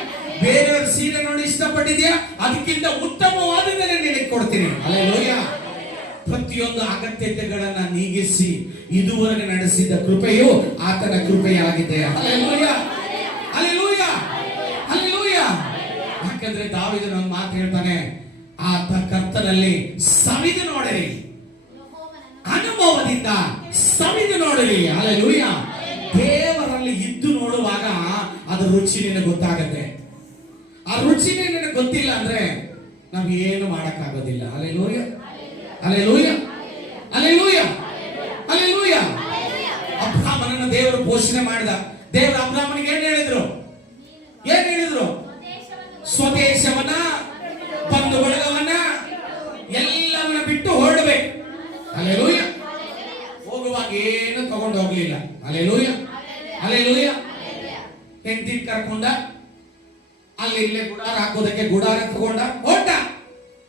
ಬೇರೆಯವ್ರ ಸೀರೆ ನೋಡಿ ಇಷ್ಟಪಟ್ಟಿದ್ಯಾ, ಅದಕ್ಕಿಂತ ಉತ್ತಮವಾದದನ್ನೇ ನಿನಗೆ ಕೊಡ್ತೀನಿ. ಹಲ್ಲೆಲೂಯಾ. ಪ್ರತಿಯೊಂದು ಅಗತ್ಯತೆಗಳನ್ನ ನೀಗಿಸಿ ಇದುವರೆಗೆ ನಡೆಸಿದ ಕೃಪೆಯು ಆತನ ಕೃಪೆಯಾಗಿದೆ. ಹಲ್ಲೆಲೂಯಾ, ಹಲ್ಲೆಲೂಯಾ, ಹಲ್ಲೆಲೂಯಾ. ಯಾಕಂದ್ರೆ ದಾವೀದನು ಒಂದು ಮಾತು ಹೇಳ್ತಾನೆ, ಆತ ಕರ್ತನಲ್ಲಿ ಸವಿದು ನೋಡಿರಿ, ಅನುಭವದಿಂದ ಸವಿದು ನೋಡಿರಿ. ಹಲ್ಲೆಲೂಯಾ. ದೇವರಲ್ಲಿ ಇದ್ದು ನೋಡುವಾಗ ಅದರ ರುಚಿ ನಿನಗೆ ಗೊತ್ತಾಗತ್ತೆ. ಆ ರುಚಿ ನಿನಗೆ ಗೊತ್ತಿಲ್ಲ ಅಂದ್ರೆ ನಾವು ಏನು ಮಾಡಕ್ಕಾಗೋದಿಲ್ಲ. ಹಲ್ಲೆಲೂಯಾ, ಹಲ್ಲೆಲೂಯಾ, ಹಲ್ಲೆಲೂಯಾ, ಹಲ್ಲೆಲೂಯಾ. ಅಬ್ರಾಮನನ್ನು ದೇವರು ಪೋಷಣೆ ಮಾಡಿದ. ದೇವರು ಅಬ್ರಾಮನಿಗೆ ಏನ್ ಹೇಳಿದ್ರು? ಸ್ವದೇಶವನ್ನ, ಬಂಧು ಬಳಗವನ್ನ ಎಲ್ಲವನ್ನ ಬಿಟ್ಟು ಹೊರಡಬೇಕು. ಹಲ್ಲೆಲೂಯಾ. ಹೋಗುವಾಗ ಏನು ತಗೊಂಡು ಹೋಗ್ಲಿಲ್ಲ. Hallelujah, hallelujah. ಹೆಂಡತಿ ಕರ್ಕೊಂಡ ಅಲ್ಲಿ ಇಲ್ಲೇ ಗುಡಾರ ಹಾಕೋದಕ್ಕೆ ಗುಡಾರ ತಗೊಂಡ ಹೊರಟ.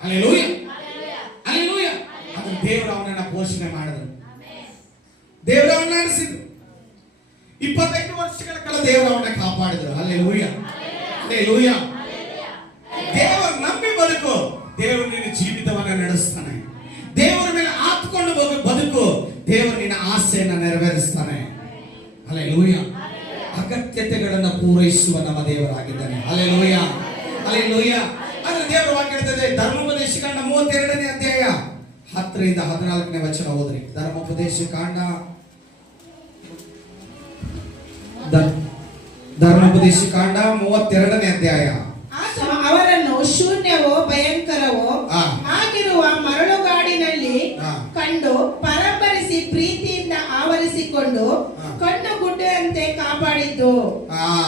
Hallelujah, hallelujah. ಅದು ದೇವರು ಅವನನ್ನ ಪೋಷಣೆ ಮಾಡಿದ್ರು, ದೇವರು ಅವನ್ನ ನಡೆಸಿದ್ರು. 25 ವರ್ಷಗಳ ಕಾಲ ದೇವರು ಅವನ್ನ ಕಾಪಾಡಿದ್ರು. Hallelujah, hallelujah. ದೇವರು ನಂಬಿ ಬದುಕು, ದೇವರು ನಿನ್ನ ಜೀವಿತವನ್ನ ನಡೆಸ್ತಾನೆ. ದೇವರ ಮೇಲೆ ಆತ್ಕೊಂಡು ಬದುಕು, ದೇವರು ನಿನ್ನ ಆಸೆಯನ್ನ ನೆರವೇರಿಸ್ತಾನೆ. ಹಲ್ಲೆಲೂಯಾ. ಅಗತ್ಯತೆಗಳನ್ನು ಪೂರೈಸುವ ನಮ್ಮ ದೇವರಾಗಿದ್ದಾನೆ. Hallelujah, hallelujah. ಅಂದ್ರೆ ದೇವರು ವಾಕ್ಯ ಹೇಳ್ತದೆ, ಧರ್ಮೋಪದೇಶ ಕಾಂಡ 32ನೇ ಅಧ್ಯಾಯ 10ರಿಂದ 14ನೇ ವಚನ ಓದ್ರಿ. ಧರ್ಮೋಪದೇಶ ಕಾಂಡ, ಧರ್ಮೋಪದೇಶ ಕಾಂಡ 32ನೇ ಅಧ್ಯಾಯ. ಅವರನ್ನು ಶೂನ್ಯವೋ ಭಯಂಕರವೋ ಆಗಿರುವ ಮರಳುಗಾಡಿನಲ್ಲಿ ಕಂಡು ಪರಂಪರಿಸಿ ಪ್ರೀತಿಯಿಂದ ಆವರಿಸಿಕೊಂಡು ಕಣ್ಣು ಗುಡ್ಡೆಯಂತೆ ಕಾಪಾಡಿದ್ದು.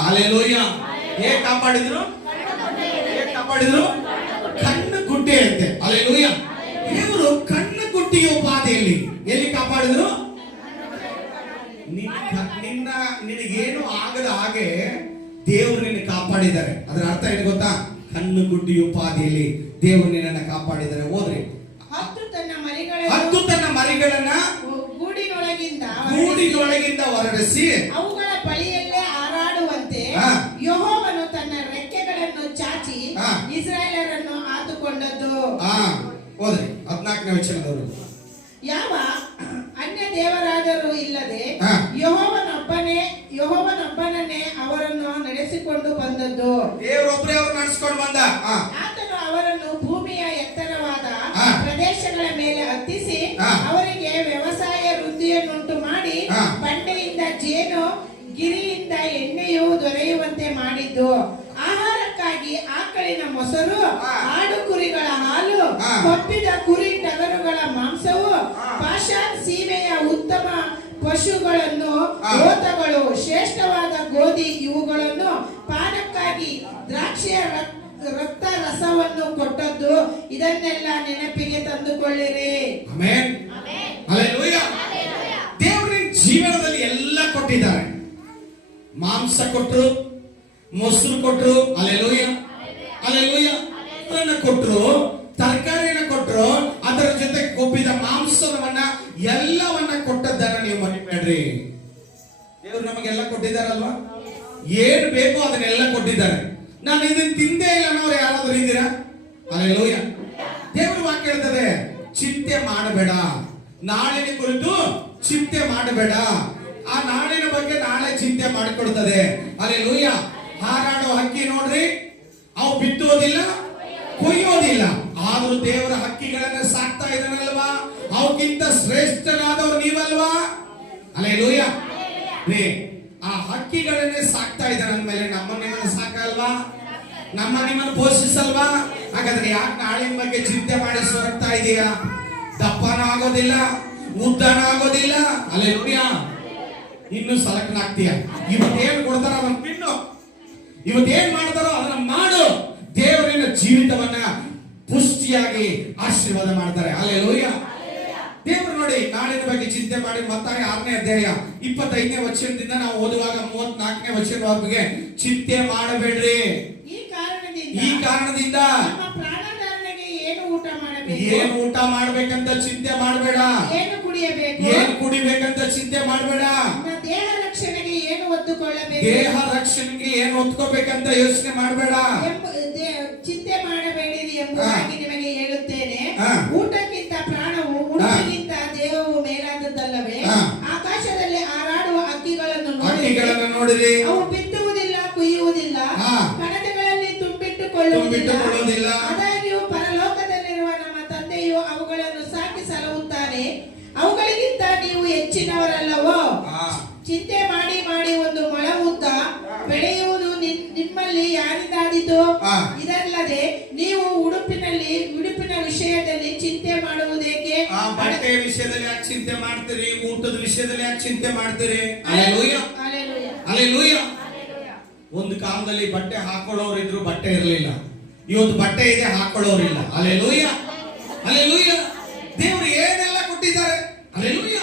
ಹಲ್ಲೆಲೂಯಾ. ಹೇಗೆ ಕಾಪಾಡಿದ್ರು? ಕಣ್ಣು ಗುಡ್ಡೆಯಂತೆ. ಹಲ್ಲೆಲೂಯಾ. ದೇವರು ಕಣ್ಣು ಗುಡ್ಡೆಯ ಉಪಾಧಿಯಲ್ಲಿ ಎಲ್ಲಿ ಕಾಪಾಡಿದ್ರು? ನಿನಗೇನು ಆಗದ ಹಾಗೆ ದೇವರು ನಿನ್ನ ಕಾಪಾಡಿದ್ದಾರೆ. ಅದರ ಅರ್ಥ ಏನು ಗೊತ್ತಾ? ಕಣ್ಣು ಗುಡ್ಡಿ ಉಪಾಧಿಯಲ್ಲಿ ದೇವರು ನಿನ್ನನ್ನು ಕಾಪಾಡಿದ್ದಾರೆ. ಓದ್ರಿ. ಹತ್ತು ತನ್ನ ಮರಿಗಳನ್ನ ಗೂಡಿನೊಳಗಿಂದ ಹೊರಡಿಸಿ ಅವುಗಳ ಬಳಿಯಲ್ಲೇ ಹಾರಾಡುವಂತೆ ಯೆಹೋವನು ತನ್ನ ರೆಕ್ಕೆಗಳನ್ನು ಚಾಚಿ ಇಸ್ರಾಯೇಲರನ್ನು ಆತುಕೊಂಡದ್ದು. ಓದ್ರಿ 14ನೇ ವಚನದವರು. ಯಾವ ಅನ್ಯ ದೇವರಾದರೂ ಇಲ್ಲದೆ ಯೆಹೋವನೊಬ್ಬನನ್ನೇ ಅವರನ್ನು ನಡೆಸಿಕೊಂಡು ಬಂದದ್ದು. ದೇವರೊಬ್ಬರೇ ಅವರು ನಡೆಸಿಕೊಂಡು ಬಂದ. ಆತನು ಅವರನ್ನು ಭೂಮಿಯ ಎತ್ತರವಾದ ಪ್ರದೇಶಗಳ ಮೇಲೆ ಹತ್ತಿಸಿ ಅವರಿಗೆ ವ್ಯವಸಾಯ ವೃದ್ಧಿಯನ್ನುಂಟು ಮಾಡಿ ಬಂಡೆಯಿಂದ ಜೇನು ಗಿರಿಯಿಂದ ಎಣ್ಣೆಯು ದೊರೆಯುವಂತೆ ಮಾಡಿದ್ದು. ಆಹಾರಕ್ಕಾಗಿ ಆಕಳಿನ ಮೊಸರು, ಆಡು ಕುರಿಗಳ ಹಾಲು, ಕೊಬ್ಬಿದ ಕುರಿ ಟಗರುಗಳ ಮಾಂಸವು, ಪಾಷಾನ್ ಸೀಮೆಯ ಉತ್ತಮ ಪಶುಗಳನ್ನು, ಓತಗಳು, ಶ್ರೇಷ್ಠವಾದ ಗೋಧಿ ಇವುಗಳನ್ನು ಪಾನಕ್ಕಾಗಿ ದ್ರಾಕ್ಷಿಯ ರಕ್ತ ರಸವನ್ನು ಕೊಟ್ಟದ್ದು. ಇದನ್ನೆಲ್ಲ ನೆನಪಿಗೆ ತಂದುಕೊಳ್ಳಿರಿ. Amen, hallelujah. ದೇವರು ಜೀವನದಲ್ಲಿ ಎಲ್ಲ ಕೊಟ್ಟಿದ್ದಾರೆ. ಮಾಂಸ ಕೊಟ್ಟರು, ಮೊಸರು ಕೊಟ್ಟರು, ಹಲ್ಲೆಲೂಯಾ, ಹಲ್ಲೆಲೂಯಾ. ಕೊಟ್ಟರು, ತರಕಾರಿಯನ್ನು ಕೊಟ್ಟರು, ಅದರ ಜೊತೆ ಕೊಬ್ಬಿದ ಮಾಂಸವನ್ನ ಎಲ್ಲವನ್ನ ಕೊಟ್ಟದ್ದನ್ನ ನೀವು ಮರಿಬೇಡ್ರಿ. ದೇವರು ನಮಗೆಲ್ಲ ಕೊಟ್ಟಿದ್ದಾರಲ್ವಾ? ಏನು ಬೇಕೋ ಅದನ್ನೆಲ್ಲ ಕೊಟ್ಟಿದ್ದಾರೆ. ನಾನು ಇದನ್ನ ತಿಂದೇ ಇಲ್ಲ ಅನ್ನೋರು ಯಾರಾದ್ರೂ ಇದ್ದೀರಾ? ಹಲ್ಲೆಲೂಯಾ. ದೇವರು ವಾಕ್ಯ ಹೇಳ್ತದೆ, ಚಿಂತೆ ಮಾಡಬೇಡ, ನಾಳಿನ ಕುರಿತು ಚಿಂತೆ ಮಾಡಬೇಡ. ಆ ನಾಳಿನ ಬಗ್ಗೆ ನಾಳೆ ಚಿಂತೆ ಮಾಡಿಕೊಡ್ತದೆ. ಹಲ್ಲೆಲೂಯಾ. ಹಾರಾಡೋ ಹಕ್ಕಿ ನೋಡ್ರಿ, ಅವು ಬಿತ್ತುವುದಿಲ್ಲ, ಕೊಯ್ಯೋದಿಲ್ಲ, ಆದ್ರೂ ದೇವರ ಹಕ್ಕಿಗಳನ್ನ ಸಾಕ್ತಾ ಇದ್ದಾನಲ್ವಾ? ಅವಕ್ಕಿಂತ ಶ್ರೇಷ್ಠರಾದವ್ರು ನೀವಲ್ವಾ? ಹಲ್ಲೆಲೂಯಾ. ಆ ಹಕ್ಕಿಗಳನ್ನೇ ಸಾಕ್ತಾ ಇದ್ದಾನೆ ಅಂದ್ಮೇಲೆ ನಿಮ್ಮನ್ನು ಸಾಕಲ್ವಾ? ನಿಮ್ಮನ್ನು ಪೋಷಿಸಲ್ವಾ? ಹಾಗಾದ್ರೆ ಯಾಕೆ ನಾಳಿನ ಬಗ್ಗೆ ಚಿಂತೆ ಮಾಡಿ ಸೊರಗ್ತಾ ಇದೆಯಾ? ದಪ್ಪನ ಆಗೋದಿಲ್ಲ, ಉದ್ದನ ಆಗೋದಿಲ್ಲ. ಹಲ್ಲೆಲೂಯಾ. ಇನ್ನು ಸಲಕನಾಗ್ತೀಯ. ಇವತ್ತೇನ್ ಕೊಡ್ತಾರ ಅವನ್ ತಿನ್ನು, ಇವತ್ತೇನ್ ಮಾಡ್ತಾರೋ ಅದನ್ನ ಮಾಡು. ದೇವರಿನ ಜೀವಿತವನ್ನ ಪುಷ್ಟಿಯಾಗಿ ಆಶೀರ್ವಾದ ಮಾಡ್ತಾರೆ. ಹಲ್ಲೆಲೂಯಾ. ದೇವರು ನೋಡಿ, ನಾಳಿನ ಬಗ್ಗೆ ಚಿಂತೆ ಮಾಡಿ. ಮತ್ತಾಯ 6ನೇ ಅಧ್ಯಾಯ 25ನೇ ವಚನದಿಂದ ನಾವು ಓದುವಾಗ 34ನೇ ವಚನವರೆಗೆ ಚಿಂತೆ ಮಾಡಬೇಡ್ರಿ. ಈ ಕಾರಣದಿಂದ ಏನು ಊಟ ಮಾಡ್ಬೇಕಂತ ಚಿಂತೆ ಮಾಡಬೇಡ, ಏನು ಕುಡಿಬೇಕಂತ ಚಿಂತೆ ಮಾಡಬೇಡ, ದೇಹ ರಕ್ಷಣೆಗೆ ಏನು ಹೊತ್ತುಕೊಳ್ಳಬೇಕು, ದೇಹ ರಕ್ಷಣೆಗೆ ಏನು ಹೊತ್ಕೋಬೇಕಂತ ಯೋಚನೆ ಮಾಡಬೇಡ, ಚಿಂತೆ ಮಾಡಬೇಡಿರಿ ಎಂಬುದಾಗಿ ನಿಮಗೆ ಹೇಳುತ್ತೇನೆ. ಊಟಕ್ಕಿಂತ ಪ್ರಾಣವು, ಉಡುಪಿಗಿಂತ ದೇಹವು ಮೇಲಾದದ್ದಲ್ಲವೇ? ಆಕಾಶದಲ್ಲಿ ಹಾರಾಡುವ ಹಕ್ಕಿಗಳನ್ನು ನೋಡಿರಿ, ಅವು ಬಿತ್ತುವುದಿಲ್ಲ, ಕುಯ್ಯುವುದಿಲ್ಲ, ಕಣಜಗಳಲ್ಲಿ ತುಂಬಿಟ್ಟುಕೊಳ್ಳುವುದಿಲ್ಲ. ಆದಾಗ್ಯೂ ಪರಲೋಕದಲ್ಲಿರುವ ನಮ್ಮ ತಂದೆಯು ಅವುಗಳನ್ನು ಸಾಕಿ ಸಲಹುತ್ತಾನೆ. ಅವುಗಳಿಗಿಂತ ನೀವು ಹೆಚ್ಚಿನವರಲ್ಲವೋ? ಚಿಂತೆ ಮಾಡಿ ಮಾಡಿ ಒಂದು ಮೊಳ ಉದ್ದ ಬೆಳೆಯುವುದು ನಿಮ್ಮಲ್ಲಿ ಯಾರಿಂದಾದೀತು? ಇದಲ್ಲದೆ ನೀವು ಉಡುಪಿನ ವಿಷಯದಲ್ಲಿ ಚಿಂತೆ ಮಾಡುವುದೇಕೆ? ಬಟ್ಟೆಯ ವಿಷಯದಲ್ಲಿ ಯಾಕೆ ಚಿಂತೆ ಮಾಡ್ತೀರಿ? ಊಟದ ವಿಷಯದಲ್ಲಿ ಯಾಕೆ ಚಿಂತೆ ಮಾಡ್ತೀರಿ? Hallelujah, hallelujah. ಒಂದು ಕಾಲದಲ್ಲಿ ಬಟ್ಟೆ ಹಾಕೊಳ್ಳೋರು ಇದ್ರು, ಬಟ್ಟೆ ಇರಲಿಲ್ಲ. ಇವತ್ತು ಬಟ್ಟೆ ಇದೆ, ಹಾಕೊಳ್ಳೋರಿಲ್ಲ. Alleluia, alleluia. ದೇವರು ಏನೆಲ್ಲ ಕೊಟ್ಟಿದ್ದಾರೆ. ಅಲ್ಲೇಲೂಯ.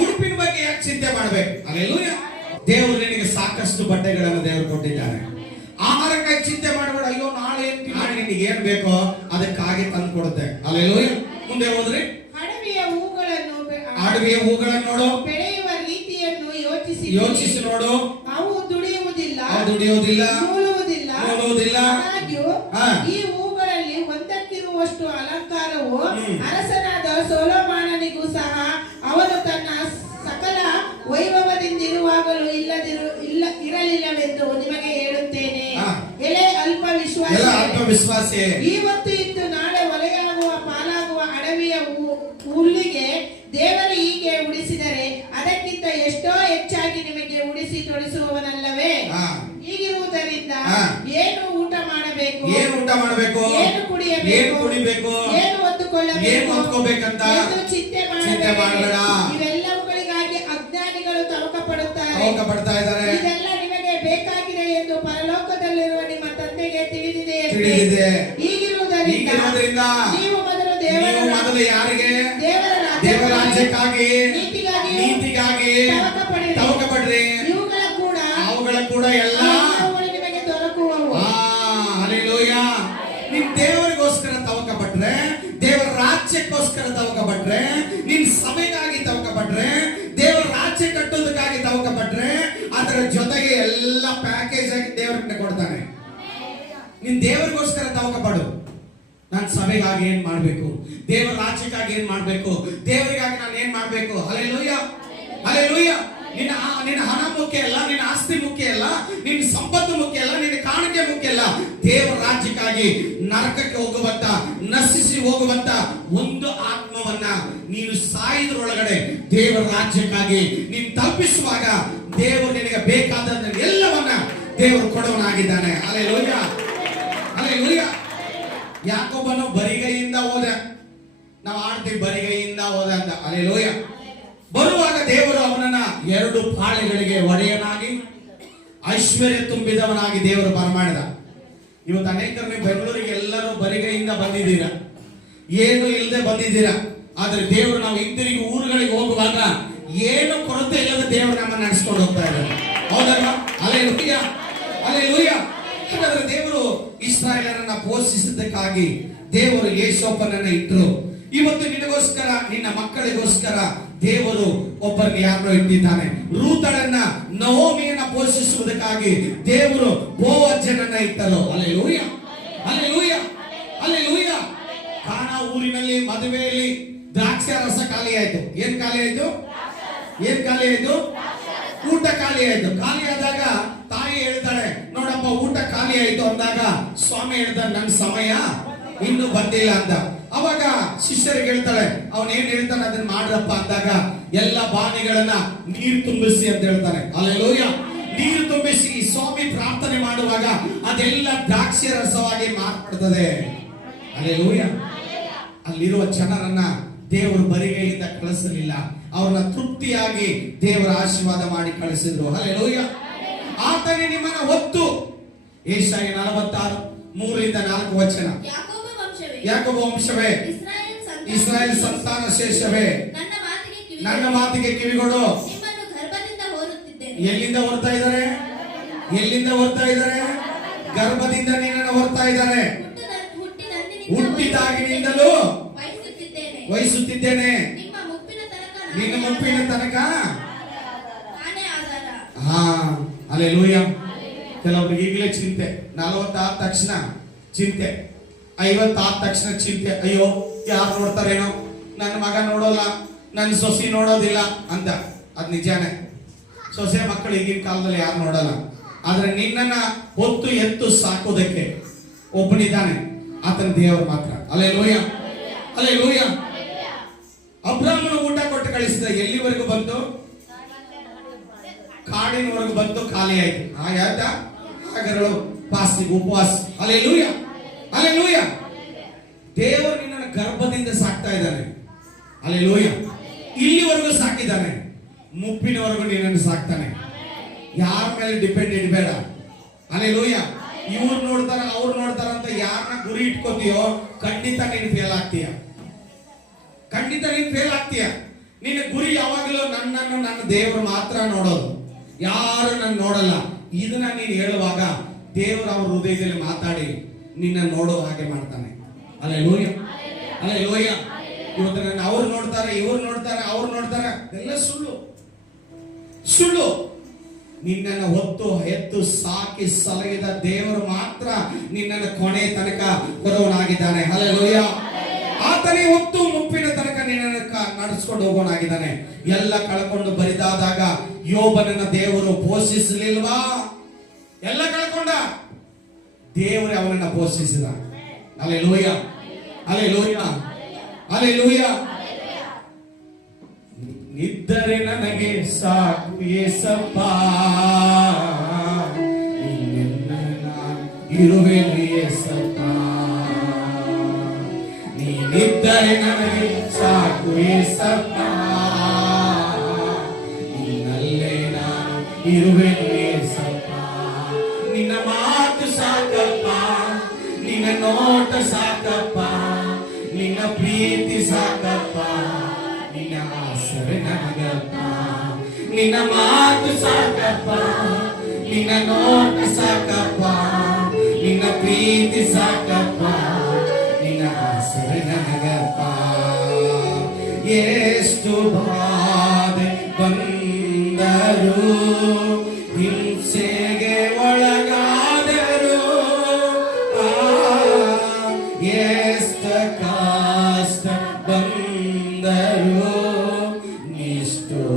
ಉಡುಪಿನ ಬಗ್ಗೆ ಯಾಕೆ ಚಿಂತೆ ಮಾಡ್ಬೇಕು? ಅಲ್ಲೇಲೂಯ. ದೇವರು ನಿನಗೆ ಸಾಕಷ್ಟು ಬಟ್ಟೆಗಳನ್ನು ದೇವರು ಕೊಟ್ಟಿದ್ದಾರೆ. ಆಹಾರಕ್ಕಾಗಿ ಚಿಂತೆ ಮಾಡಬೇಡ. ಅಯ್ಯೋ ನಾಳೆ ನಿನಗೆ ಏನ್ ಬೇಕೋ ಅದಕ್ಕಾಗಿ ತಂದು ಕೊಡುತ್ತೆ. ಅಲ್ಲೇಲೂಯ. ಮುಂದೆ ಹೋದ್ರಿ, ಅಡವಿಯ ಹೂಗಳನ್ನು ನೋಡು, ಬೆಳೆಯುವ ರೀತಿಯನ್ನು ಯೋಚಿಸಿ ನೋಡು. ಅವು ದುಡಿಯುವುದಿಲ್ಲ, ನೂಲುವುದಿಲ್ಲ. ಆದಾಗ್ಯೂ ಈ ಹೂಗಳಲ್ಲಿ ಒಂದಕ್ಕಿರುವಷ್ಟು ಅಲಂಕಾರವು ಅರಸನಾದ ಸೊಲೊಮೋನನಿಗೂ ಸಹ ಅವನು ತನ್ನ ಸಕಲ ವೈಭವದಿಂದಿರುವಾಗಲೂ ಇರಲಿಲ್ಲವೆಂದು ನಿಮಗೆ ಹೇಳುತ್ತೇನೆ. ಎಲೆ ಅಲ್ಪ ವಿಶ್ವಾಸಿ, ಇವತ್ತು ಇದ್ದು ನಾಳೆ ಒಲೆಯಾಗುವ ಪಾಲಾಗುವ ಅಡವಿಯ ಹುಲ್ಲಿಗೆ ದೇವರು ಹೀಗೆ ಉಡಿಸಿದರೆ ಅದಕ್ಕಿಂತ ಎಷ್ಟೋ ಹೆಚ್ಚಾಗಿ ನಿಮಗೆ ಉಡಿಸಿ ತೊಡಿಸುವವನಲ್ಲವೇ? ಹೀಗಿರುವುದರಿಂದ ಏನು ಊಟ ಮಾಡಬೇಕು, ಏನು ಕುಡಿಯಬೇಕು, ಏನು ಹೊತ್ತುಕೊಳ್ಳಬೇಕಂತ ಚಿಂತೆ ಮಾಡಬೇಡ. ಇವೆಲ್ಲವುಗಳಿಗಾಗಿ ಅಜ್ಞಾನಿಗಳು ತವಕ ಪಡ್ತಾ ಇದ್ದಾರೆ. ಇದೆಲ್ಲ ನಿಮಗೆ ಬೇಕಾಗಿದೆ ಎಂದು ಪರಲೋಕದಲ್ಲಿರುವ ನಿಮ್ಮ ತಂದೆಗೆ ತಿಳಿದಿದೆ. ಹೀಗಿರುವುದರಿಂದ ನೀವು ಮೊದಲು ಯಾರಿಗೆ? ದೇವರ ರಾಜ್ಯಕ್ಕಾಗಿ, ನೀತಿಗಾಗಿ ತವಕ ಪಡ್ರಿ. ಅವುಗಳ ಕೂಡ ಎಲ್ಲ ನಿಮಗೆ ದೊರಕುವವು. ಹಲ್ಲೆಲೂಯ. ನೀನ್ ದೇವರಿಗೋಸ್ಕರ ತವಕ ಪಟ್ರೆ, ದೇವರ ರಾಜ್ಯಕ್ಕೋಸ್ಕರ ತವಕ ಪಟ್ರೆ, ನಿನ್ ಸಭೆಗಾಗಿ ತವಕ ಪಟ್ರೆ, ದೇವರ ರಾಜ್ಯ ಕಟ್ಟೋದಕ್ಕಾಗಿ ತವಕ ಪಟ್ರೆ, ಅದರ ಜೊತೆಗೆ ಎಲ್ಲ ಪ್ಯಾಕೇಜ್ ಆಗಿ ದೇವರಿಗೆ ಕೊಡ್ತಾನೆ. ನೀನ್ ದೇವರಿಗೋಸ್ಕರ ತವಕ ಪಡು. ನಾನು ಸಭೆಗಾಗಿ ಏನ್ ಮಾಡ್ಬೇಕು, ದೇವರ ರಾಜ್ಯಕ್ಕಾಗಿ ಏನ್ ಮಾಡ್ಬೇಕು, ದೇವರಿಗಾಗಿ ನಾನು ಏನ್ ಮಾಡ್ಬೇಕು. Hallelujah, hallelujah. ನಿನ್ನ ಹಣ ಮುಖ್ಯ ಅಲ್ಲ, ನಿನ್ನ ಆಸ್ತಿ ಮುಖ್ಯ ಅಲ್ಲ, ನಿನ್ನ ಸಂಪತ್ತು ಮುಖ್ಯ ಅಲ್ಲ, ನಿನ್ನ ಕಾಣಿಕೆ ಮುಖ್ಯ ಅಲ್ಲ. ದೇವರ ರಾಜ್ಯಕ್ಕಾಗಿ ನರಕಕ್ಕೆ ಹೋಗುವಂತ, ನಶಿಸಿ ಹೋಗುವಂತ ಒಂದು ಆತ್ಮವನ್ನ ನೀನು ಸಾಯಿದ್ರೊಳಗಡೆ ದೇವರ ರಾಜ್ಯಕ್ಕಾಗಿ ನೀನು ತಪ್ಪಿಸುವಾಗ ದೇವರು ನಿನಗೆ ಬೇಕಾದ ಎಲ್ಲವನ್ನ ದೇವರು ಕೊಡುವನಾಗಿದ್ದಾನೆ. Hallelujah, hallelujah. ಯಾಕೋಬನು ಬರಿಗೈಯಿಂದ ಹೋದ. ನಾವು ಆಡ್ತೀವಿ ಬರಿಗೈಯಿಂದ ಹೋದ ಅಂತ. ಹಲ್ಲೆಲೂಯ. ಬರುವಾಗ ದೇವರು ಅವನನ್ನ 2 ಪಾಳೆಗಳಿಗೆ ಒಡೆಯನಾಗಿ ಐಶ್ವರ್ಯ ತುಂಬಿದವನಾಗಿ ದೇವರು ಬರಮಾಡಿದ. ಇವತ್ತು ಅನೇಕರು ನೀವು ಬೆಂಗಳೂರಿಗೆ ಎಲ್ಲರೂ ಬರಿಗೈಯಿಂದ ಬಂದಿದ್ದೀರಾ, ಏನು ಇಲ್ಲದೆ ಬಂದಿದ್ದೀರಾ. ಆದ್ರೆ ದೇವರು ನಾವು ಹಿಂದಿರುಗಿ ಊರುಗಳಿಗೆ ಹೋಗುವಾಗ ಏನು ಕೊರತೆ ಇಲ್ಲದ ದೇವರು ನಮ್ಮನ್ನು ನಡೆಸ್ಕೊಂಡು ಹೋಗ್ತಾ ಇದ್ದಾರೆ. ಹೌದಲ್ವಾ? Hallelujah, hallelujah. ಹಾಗಾದ್ರೆ ದೇವರು ಇಸ್ರಾಯೇಲರನ್ನ ಪೋಷಿಸಿದ್ದಕ್ಕಾಗಿ ದೇವರು ಯೇಸಪ್ಪನನ್ನ ಇಟ್ಟರು. ಇವತ್ತು ನಿನಗೋಸ್ಕರ, ನಿನ್ನ ಮಕ್ಕಳಿಗೋಸ್ಕರ ದೇವರು ಒಬ್ಬರನ್ನ ಯಾರನ್ನೋ ಇಟ್ಟಿದ್ದಾನೆ. ರೂತಳನ್ನ, ನವೋಮಿಯನ್ನ ಪೋಷಿಸುವುದಕ್ಕಾಗಿ ದೇವರು ಬೋವಜನನ್ನ ಇಟ್ಟರು. ಹಲ್ಲೆಲೂಯ, ಹಲ್ಲೆಲೂಯ, ಹಲ್ಲೆಲೂಯ. ಕಾನಾ ಊರಿನಲ್ಲಿ ಮದುವೆಯಲ್ಲಿ ದ್ರಾಕ್ಷಿ ರಸ ಖಾಲಿ ಆಯ್ತು. ಏನ್ ಖಾಲಿ ಆಯ್ತು? ಊಟ ಖಾಲಿ ಆಯ್ತು. ಖಾಲಿ ಆದಾಗ ತಾಯಿ ಹೇಳ್ತಾಳೆ, ನೋಡಪ್ಪ ಊಟ ಖಾಲಿ ಆಯ್ತು ಅಂದಾಗ ಸ್ವಾಮಿ ಹೇಳ್ತಾನೆ, ನನ್ನ ಸಮಯ ಇನ್ನು ಬಂದಿಲ್ಲ ಅಂತ. ಅವಾಗ ಶಿಷ್ಯರಿಗೆ ಹೇಳ್ತಾಳೆ, ಅವನೇನ್ ಹೇಳ್ತಾನೆ ಅದನ್ನ ಮಾಡ್ರಪ್ಪ ಅಂದಾಗ ಎಲ್ಲ ಬಾನಿಗಳನ್ನ ನೀರು ತುಂಬಿಸಿ ಅಂತ ಹೇಳ್ತಾನೆ. ಹಲ್ಲೆಲೂಯ. ನೀರು ತುಂಬಿಸಿ ಸ್ವಾಮಿ ಪ್ರಾರ್ಥನೆ ಮಾಡುವಾಗ ಅದೆಲ್ಲ ದ್ರಾಕ್ಷಿ ರಸವಾಗಿ ಮಾರ್ಪಡ್ತದೆ. ಹಲ್ಲೆಲೂಯ. ಅಲ್ಲಿರುವ ಜನರನ್ನ ದೇವರು ಬರಿಗೈಯಿಂದ ಕಳಿಸಲಿಲ್ಲ, ಅವ್ರನ್ನ ತೃಪ್ತಿಯಾಗಿ ದೇವರ ಆಶೀರ್ವಾದ ಮಾಡಿ ಕಳಿಸಿದ್ರು. ಹಲ್ಲೆಲೂಯ. ಆತನೇ ನಿಮ್ಮನ್ನ ಹೊತ್ತು, ಯೆಶಾಯ 46:3-4 ವಚನ. ಯಾಕೋಬ ವಂಶವೇ, ಇಸ್ರಾಯೇಲ್ ಸಂತಾನ ಶೇಷವೇ, ನನ್ನ ಮಾತಿಗೆ ಕಿವಿಗೊಡು. ಎಲ್ಲಿಂದ ಹೊರ್ತಾ ಇದ್ದಾರೆ? ಗರ್ಭದಿಂದ ನಿನ್ನನ್ನು ಹೊರ್ತಾ ಇದ್ದಾರೆ. ಹುಟ್ಟಿದಾಗಿನಿಂದಲೂ ವಹಿಸುತ್ತಿದ್ದೇನೆ, ನಿನ್ನ ಮುಪ್ಪಿನ ತನಕ. ಹಲ್ಲೆಲೂಯ. ಕೆಲವರಿಗೆ ಈಗಲೇ ಚಿಂತೆ, 40 ಆದ ತಕ್ಷಣ ಚಿಂತೆ, 50 ಆದ ತಕ್ಷಣ ಚಿಂತೆ. ಅಯ್ಯೋ ಯಾರು ನೋಡ್ತಾರೇನೋ, ನನ್ನ ಮಗ ನೋಡೋಲ್ಲ, ನನ್ನ ಸೊಸಿ ನೋಡೋದಿಲ್ಲ ಅಂತ. ಅದ್ ನಿಜಾನೇ. ಸೊಸೆ ಮಕ್ಕಳು ಈಗಿನ ಕಾಲದಲ್ಲಿ ಯಾರು ನೋಡಲ್ಲ. ಆದ್ರೆ ನಿನ್ನನ್ನ ಹೊತ್ತು ಎತ್ತು ಸಾಕೋದಕ್ಕೆ ಒಬ್ಬನಿದ್ದಾನೆ, ಆತನ ದೇವರು ಮಾತ್ರ. Hallelujah, hallelujah. ಅಬ್ರಾಮನು ಊಟ ಕೊಟ್ಟು ಕಳಿಸಿದ. ಎಲ್ಲಿವರೆಗೂ ಬಂತು? ಕಾಡಿನವರೆಗೂ ಬಂತು, ಖಾಲಿ ಆಯ್ತು. ಆಯ್ತಾ? ಹಾಗರಳು ಪಾಸ್ಟಿಗೆ ಉಪವಾಸ. Hallelujah, hallelujah. ದೇವರು ನಿನ್ನನ್ನು ಗರ್ಭದಿಂದ ಸಾಕ್ತಾ ಇದ್ದಾನೆ. ಹಲ್ಲೆಲೂಯ. ಇಲ್ಲಿವರೆಗೂ ಸಾಕಿದ್ದಾನೆ, ಮುಪ್ಪಿನವರೆಗೂ ನಿನ್ನನ್ನು ಸಾಕ್ತಾನೆ. ಯಾರ ಮೇಲೆ ಡಿಪೆಂಡ್ ಇಡಬೇಡ. ಹಲ್ಲೆಲೂಯ. ಇವ್ರು ನೋಡ್ತಾರ ಅವ್ರು ನೋಡ್ತಾರ ಅಂತ ಯಾರನ್ನ ಗುರಿ ಇಟ್ಕೋತೀಯೋ ಖಂಡಿತ ನೀನು ಫೇಲ್ ಆಗ್ತೀಯ. ಖಂಡಿತ ನೀನು ಫೇಲ್ ಆಗ್ತೀಯ. ನಿನ್ನ ಗುರಿ ಯಾವಾಗಲೂ ನನ್ನನ್ನು ನನ್ನ ದೇವರು ಮಾತ್ರ ನೋಡೋದು, ಯಾರು ನನ್ನ ನೋಡಲ್ಲ. ಇದನ್ನ ನೀನು ಹೇಳುವಾಗ ದೇವರು ಅವ್ರ ಹೃದಯದಲ್ಲಿ ಮಾತಾಡಿ ನಿನ್ನ ನೋಡೋ ಹಾಗೆ ಮಾಡ್ತಾನೆ. Hallelujah, hallelujah. ಇವತ್ತು ನನ್ನ ಅವ್ರು ನೋಡ್ತಾರೆ, ಇವ್ರು ನೋಡ್ತಾರೆ, ಅವ್ರು ನೋಡ್ತಾರೆ, ಎಲ್ಲ ಸುಳ್ಳು, ಸುಳ್ಳು. ನಿನ್ನನ್ನು ಹೊತ್ತು ಎತ್ತು ಸಾಕಿ ಸಲಹಿದ ದೇವರು ಮಾತ್ರ ನಿನ್ನನ್ನು ಕೊನೆ ತನಕ ಬರೋನಾಗಿದ್ದಾನೆ. ಹಲ್ಲೆಲೂಯ. ಆತನೇ ಹೊತ್ತು ಮುಪ್ಪಿನ ತನಕ ನಿನ್ನನ್ನು ನಡೆಸ್ಕೊಂಡು ಹೋಗೋನಾಗಿದ್ದಾನೆ. ಎಲ್ಲ ಕಳ್ಕೊಂಡು ಬರಿದಾದಾಗ ಯೋಬನನ್ನ ದೇವರು ಪೋಷಿಸಲಿಲ್ವಾ? ಎಲ್ಲ ಕಳ್ಕೊಂಡ, ದೇವರೇ ಅವನನ್ನ ಪೋಷಿಸಿದ. ಹಲ್ಲೆಲೂಯ, ಹಲ್ಲೆಲೂಯ, ಹಲ್ಲೆಲೂಯ. ನಿದ್ದರೆ ನನಗೆ ಸಾಕು ಏಸಪ್ಪ, ನಿನ್ನೆಲ್ಲ ನಾನು ಇರುವೆನು ಏಸಪ್ಪ. ನೀನಿದ್ದರೆ ನನಗೆ ಸಾಕು ಏಸಪ್ಪ, ನಿನ್ನಲ್ಲೇ ನಾನು ಇರುವೆನು ಏಸಪ್ಪ. ನಿನ್ನ ಮಾತು ಸಾಕಪ್ಪ, ನಿನ್ನ ನೋಟ ಸಾಕಪ್ಪ, ನಿನ್ನ ಪ್ರೀತಿ ಸಾಕಪ್ಪ, ನಿನ್ನ ಆಸರೆ ನನಗಪ್ಪ. ನಿನ್ನ ಮಾತು ಸಾಕಪ್ಪ, ನಿನ್ನ ನೋಟ ಸಾಕಪ್ಪ, ನಿನ್ನ ಪ್ರೀತಿ ಸಾಕಪ್ಪ, ನಿನ್ನ ಆಸರೆ ನನಗಪ್ಪ. ಎಷ್ಟು ಬಾಧೆ ಬಂದರು, ಹಿಂಸೆಗೆ ಒಳಗಾದರು, ಎಷ್ಟ ಕಷ್ಟ ಬಂದರು, ನಿಷ್ಠುರವಾದರು,